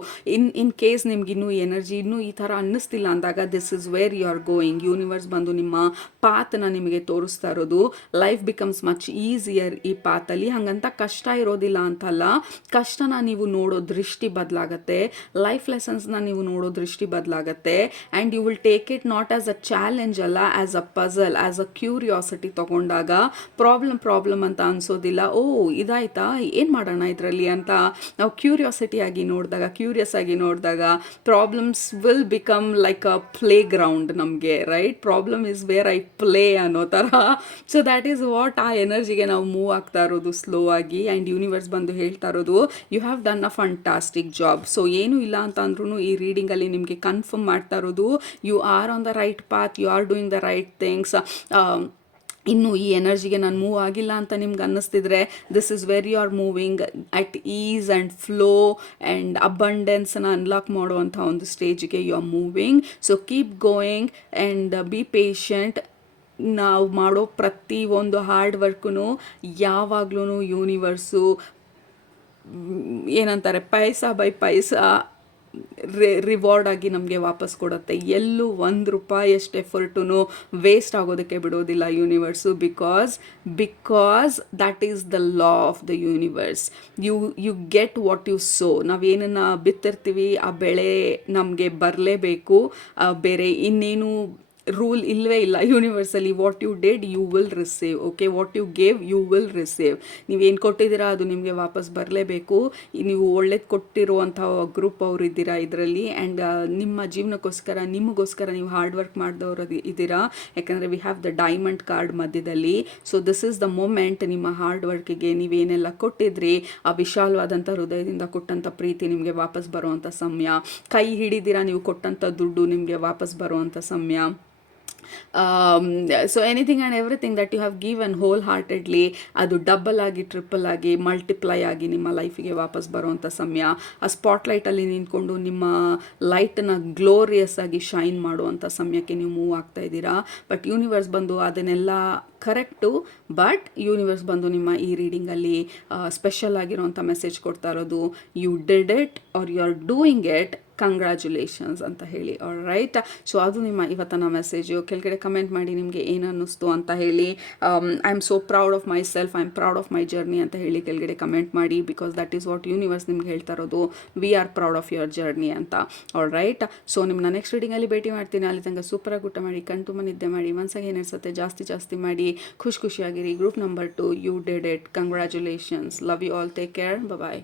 ಇನ್ ಕೇಸ್ ನಿಮ್ಗೆ ಇನ್ನೂ ಎನರ್ಜಿ ಇನ್ನೂ ಈ ಥರ ಅನ್ನಿಸ್ತಿಲ್ಲ ಅಂದಾಗ, this is where you are going. Universe ಬಂದು ನಿಮ್ಮ ಪಾತ್ನ ನಿಮಗೆ ತೋರಿಸ್ತಾ ಇರೋದು. ಲೈಫ್ ಬಿಕಮ್ಸ್ ಮಚ್ ಈಸಿಯರ್ ಈ ಪಾತಲ್ಲಿ. ಹಾಗಂತ ಕಷ್ಟ ಇರೋದಿಲ್ಲ ಅಂತಲ್ಲ, ಕಷ್ಟನ ನೀವು ನೋಡೋ ದೃಷ್ಟಿ ಬದಲಾಗತ್ತೆ, ಲೈಫ್ ಲೆಸನ್ಸ್ನ ನೀವು ನೋಡೋ ದೃಷ್ಟಿ ಬದಲಾಗತ್ತೆ. And you will take it not as a challenge ಅಲ್ಲ, as a puzzle, as a curiosity ತಗೊಂಡಾಗ ಪ್ರಾಬ್ಲಮ್ ಅಂತ ಅನ್ಸೋದಿಲ್ಲ. ಓ ಇದಾಯ್ತಾ, ಏನು ಮಾಡೋಣ ಇದರಲ್ಲಿ ಅಂತ ನಾವು ಕ್ಯೂರಿಯಾಸಿಟಿ ಆಗಿ ನೋಡಿದಾಗ, ಕ್ಯೂರಿಯಸ್ ಆಗಿ ನೋಡಿದಾಗ, problems will become like a playground ನಮಗೆ, right? Problem is where I play ಅನ್ನೋ ಥರ. ಸೊ ದ್ಯಾಟ್ ಈಸ್ ವಾಟ್, ಆ ಎನರ್ಜಿಗೆ ನಾವು ಮೂವ್ ಆಗ್ತಾ ಇರೋದು ಸ್ಲೋ ಆಗಿ. ಆ್ಯಂಡ್ ಯೂನಿವರ್ಸ್ ಬಂದು ಹೇಳ್ತಾ ಇರೋದು, you have done a fantastic job. So ಏನೂ ಇಲ್ಲ ಅಂತ ಅಂದ್ರೂ ಈ ರೀಡಿಂಗಲ್ಲಿ ನಿಮಗೆ ಕನ್ಫರ್ಮ್ ಮಾಡ್ತಾ ಇರೋದು, you are on the right path, you are doing the right things. ಇನ್ನು ಈ ಎನರ್ಜಿಗೆ ನಾನು ಮೂವ್ ಆಗಿಲ್ಲ ಅಂತ ನಿಮ್ಗೆ ಅನ್ನಿಸ್ತಿದ್ರೆ, this is where you are moving at ease and flow and ಅಬಂಡೆನ್ಸನ್ನ ಅನ್ಲಾಕ್ ಮಾಡುವಂಥ ಒಂದು ಸ್ಟೇಜಿಗೆ you are moving. So keep going and be patient. ನಾವು ಮಾಡೋ ಪ್ರತಿ ಒಂದು ಹಾರ್ಡ್ ವರ್ಕು ಯಾವಾಗ್ಲೂ ಯೂನಿವರ್ಸು ಏನಂತಾರೆ, ಪೈಸಾ ಬೈ ಪೈಸಾ ರಿವಾರ್ಡ್ ಆಗಿ ನಮಗೆ ವಾಪಸ್ ಕೊಡುತ್ತೆ. ಎಲ್ಲೂ ₹1 ಅಷ್ಟು ಎಫರ್ಟು ವೇಸ್ಟ್ ಆಗೋದಕ್ಕೆ ಬಿಡೋದಿಲ್ಲ universe. Because that is the law of the universe. You get what you sow. ನಾವೇನನ್ನು ಬಿತ್ತಿರ್ತೀವಿ ಆ ಬೆಳೆ ನಮಗೆ ಬರಲೇಬೇಕು. ಬೇರೆ ಇನ್ನೇನು ರೂಲ್ ಇಲ್ಲವೇ ಇಲ್ಲ ಯೂನಿವರ್ಸಲ್ಲಿ. What you did you will receive. Okay, what you gave you will receive. ನೀವೇನು ಕೊಟ್ಟಿದ್ದೀರಾ ಅದು ನಿಮಗೆ ವಾಪಸ್ ಬರಲೇಬೇಕು. ನೀವು ಒಳ್ಳೇದು ಕೊಟ್ಟಿರುವಂಥ ಗ್ರೂಪ್ ಅವರು ಇದ್ದೀರಾ ಇದರಲ್ಲಿ. ಆ್ಯಂಡ್ ನಿಮ್ಮ ಜೀವನಕ್ಕೋಸ್ಕರ, ನಿಮಗೋಸ್ಕರ ನೀವು ಹಾರ್ಡ್ ವರ್ಕ್ ಮಾಡಿದವರು ಇದ್ದೀರಾ. ಯಾಕಂದರೆ we have the diamond card ಮಧ್ಯದಲ್ಲಿ. So this is the moment. ನಿಮ್ಮ ಹಾರ್ಡ್ ವರ್ಕಿಗೆ ನೀವೇನೆಲ್ಲ ಕೊಟ್ಟಿದ್ರಿ, ಆ ವಿಶಾಲವಾದಂಥ ಹೃದಯದಿಂದ ಕೊಟ್ಟಂಥ ಪ್ರೀತಿ ನಿಮಗೆ ವಾಪಸ್ ಬರುವಂಥ ಸಮಯ. ಕೈ ಹಿಡಿದಿರಾ ನೀವು ಕೊಟ್ಟಂಥ ದುಡ್ಡು ನಿಮಗೆ ವಾಪಸ್ ಬರುವಂಥ ಸಮಯ. So anything and everything that you have given wholeheartedly, ಅದು ಡಬಲ್ ಆಗಿ, ಟ್ರಿಪಲ್ ಆಗಿ, ಮಲ್ಟಿಪ್ಲೈ ಆಗಿ ನಿಮ್ಮ ಲೈಫಿಗೆ ವಾಪಸ್ ಬರುವಂಥ ಸಮಯ. ಆ ಸ್ಪಾಟ್ಲೈಟಲ್ಲಿ ನಿಂತ್ಕೊಂಡು ನಿಮ್ಮ ಲೈಟನ್ನು ಗ್ಲೋರಿಯಸ್ ಆಗಿ ಶೈನ್ ಮಾಡುವಂಥ ಸಮಯಕ್ಕೆ ನೀವು ಮೂವ್ ಆಗ್ತಾ ಇದ್ದೀರಾ. ಬಟ್ ಯೂನಿವರ್ಸ್ ಬಂದು ಅದನ್ನೆಲ್ಲ ಕರೆಕ್ಟು, ಬಟ್ ಯೂನಿವರ್ಸ್ ಬಂದು ನಿಮ್ಮ ಈ ರೀಡಿಂಗಲ್ಲಿ ಸ್ಪೆಷಲ್ ಆಗಿರೋಂಥ ಮೆಸೇಜ್ ಕೊಡ್ತಾ ಇರೋದು, you did it are you are doing it, congratulations ಅಂತ ಹೇಳಿ. All right. ಸೊ ಅದು ನಿಮ್ಮ ಇವತ್ತಿನ ಮೆಸೇಜು. ಕೆಳಗಡೆ ಕಮೆಂಟ್ ಮಾಡಿ ನಿಮಗೆ ಏನು ಅನ್ನಿಸ್ತು ಅಂತ ಹೇಳಿ. I am so proud of myself, I am proud of my journey ಅಂತ ಹೇಳಿ ಕೆಳಗಡೆ ಕಮೆಂಟ್ ಮಾಡಿ. Because that is what universe ನಿಮ್ಗೆ ಹೇಳ್ತಾ ಇರೋದು, we are proud of your journey ಅಂತ. All right. ಸೊ ನಿಮ್ಮನ್ನ ನೆಕ್ಸ್ಟ್ ರೀಡಿಂಗಲ್ಲಿ ಭೇಟಿ ಮಾಡ್ತೀನಿ. ಅಲ್ಲಿ ತನಕ ಸೂಪರಾಗಿ ಊಟ ಮಾಡಿ, ಕಣ್ತುಂಬ ನಿದ್ದೆ ಮಾಡಿ, ಮನಸ್ಸಾಗಿ ಏನಿಸುತ್ತೆ ಜಾಸ್ತಿ ಮಾಡಿ, ಖುಷಿಯಾಗಿರಿ. Group number 2, you did it, congratulations. Love you all, take care, bye.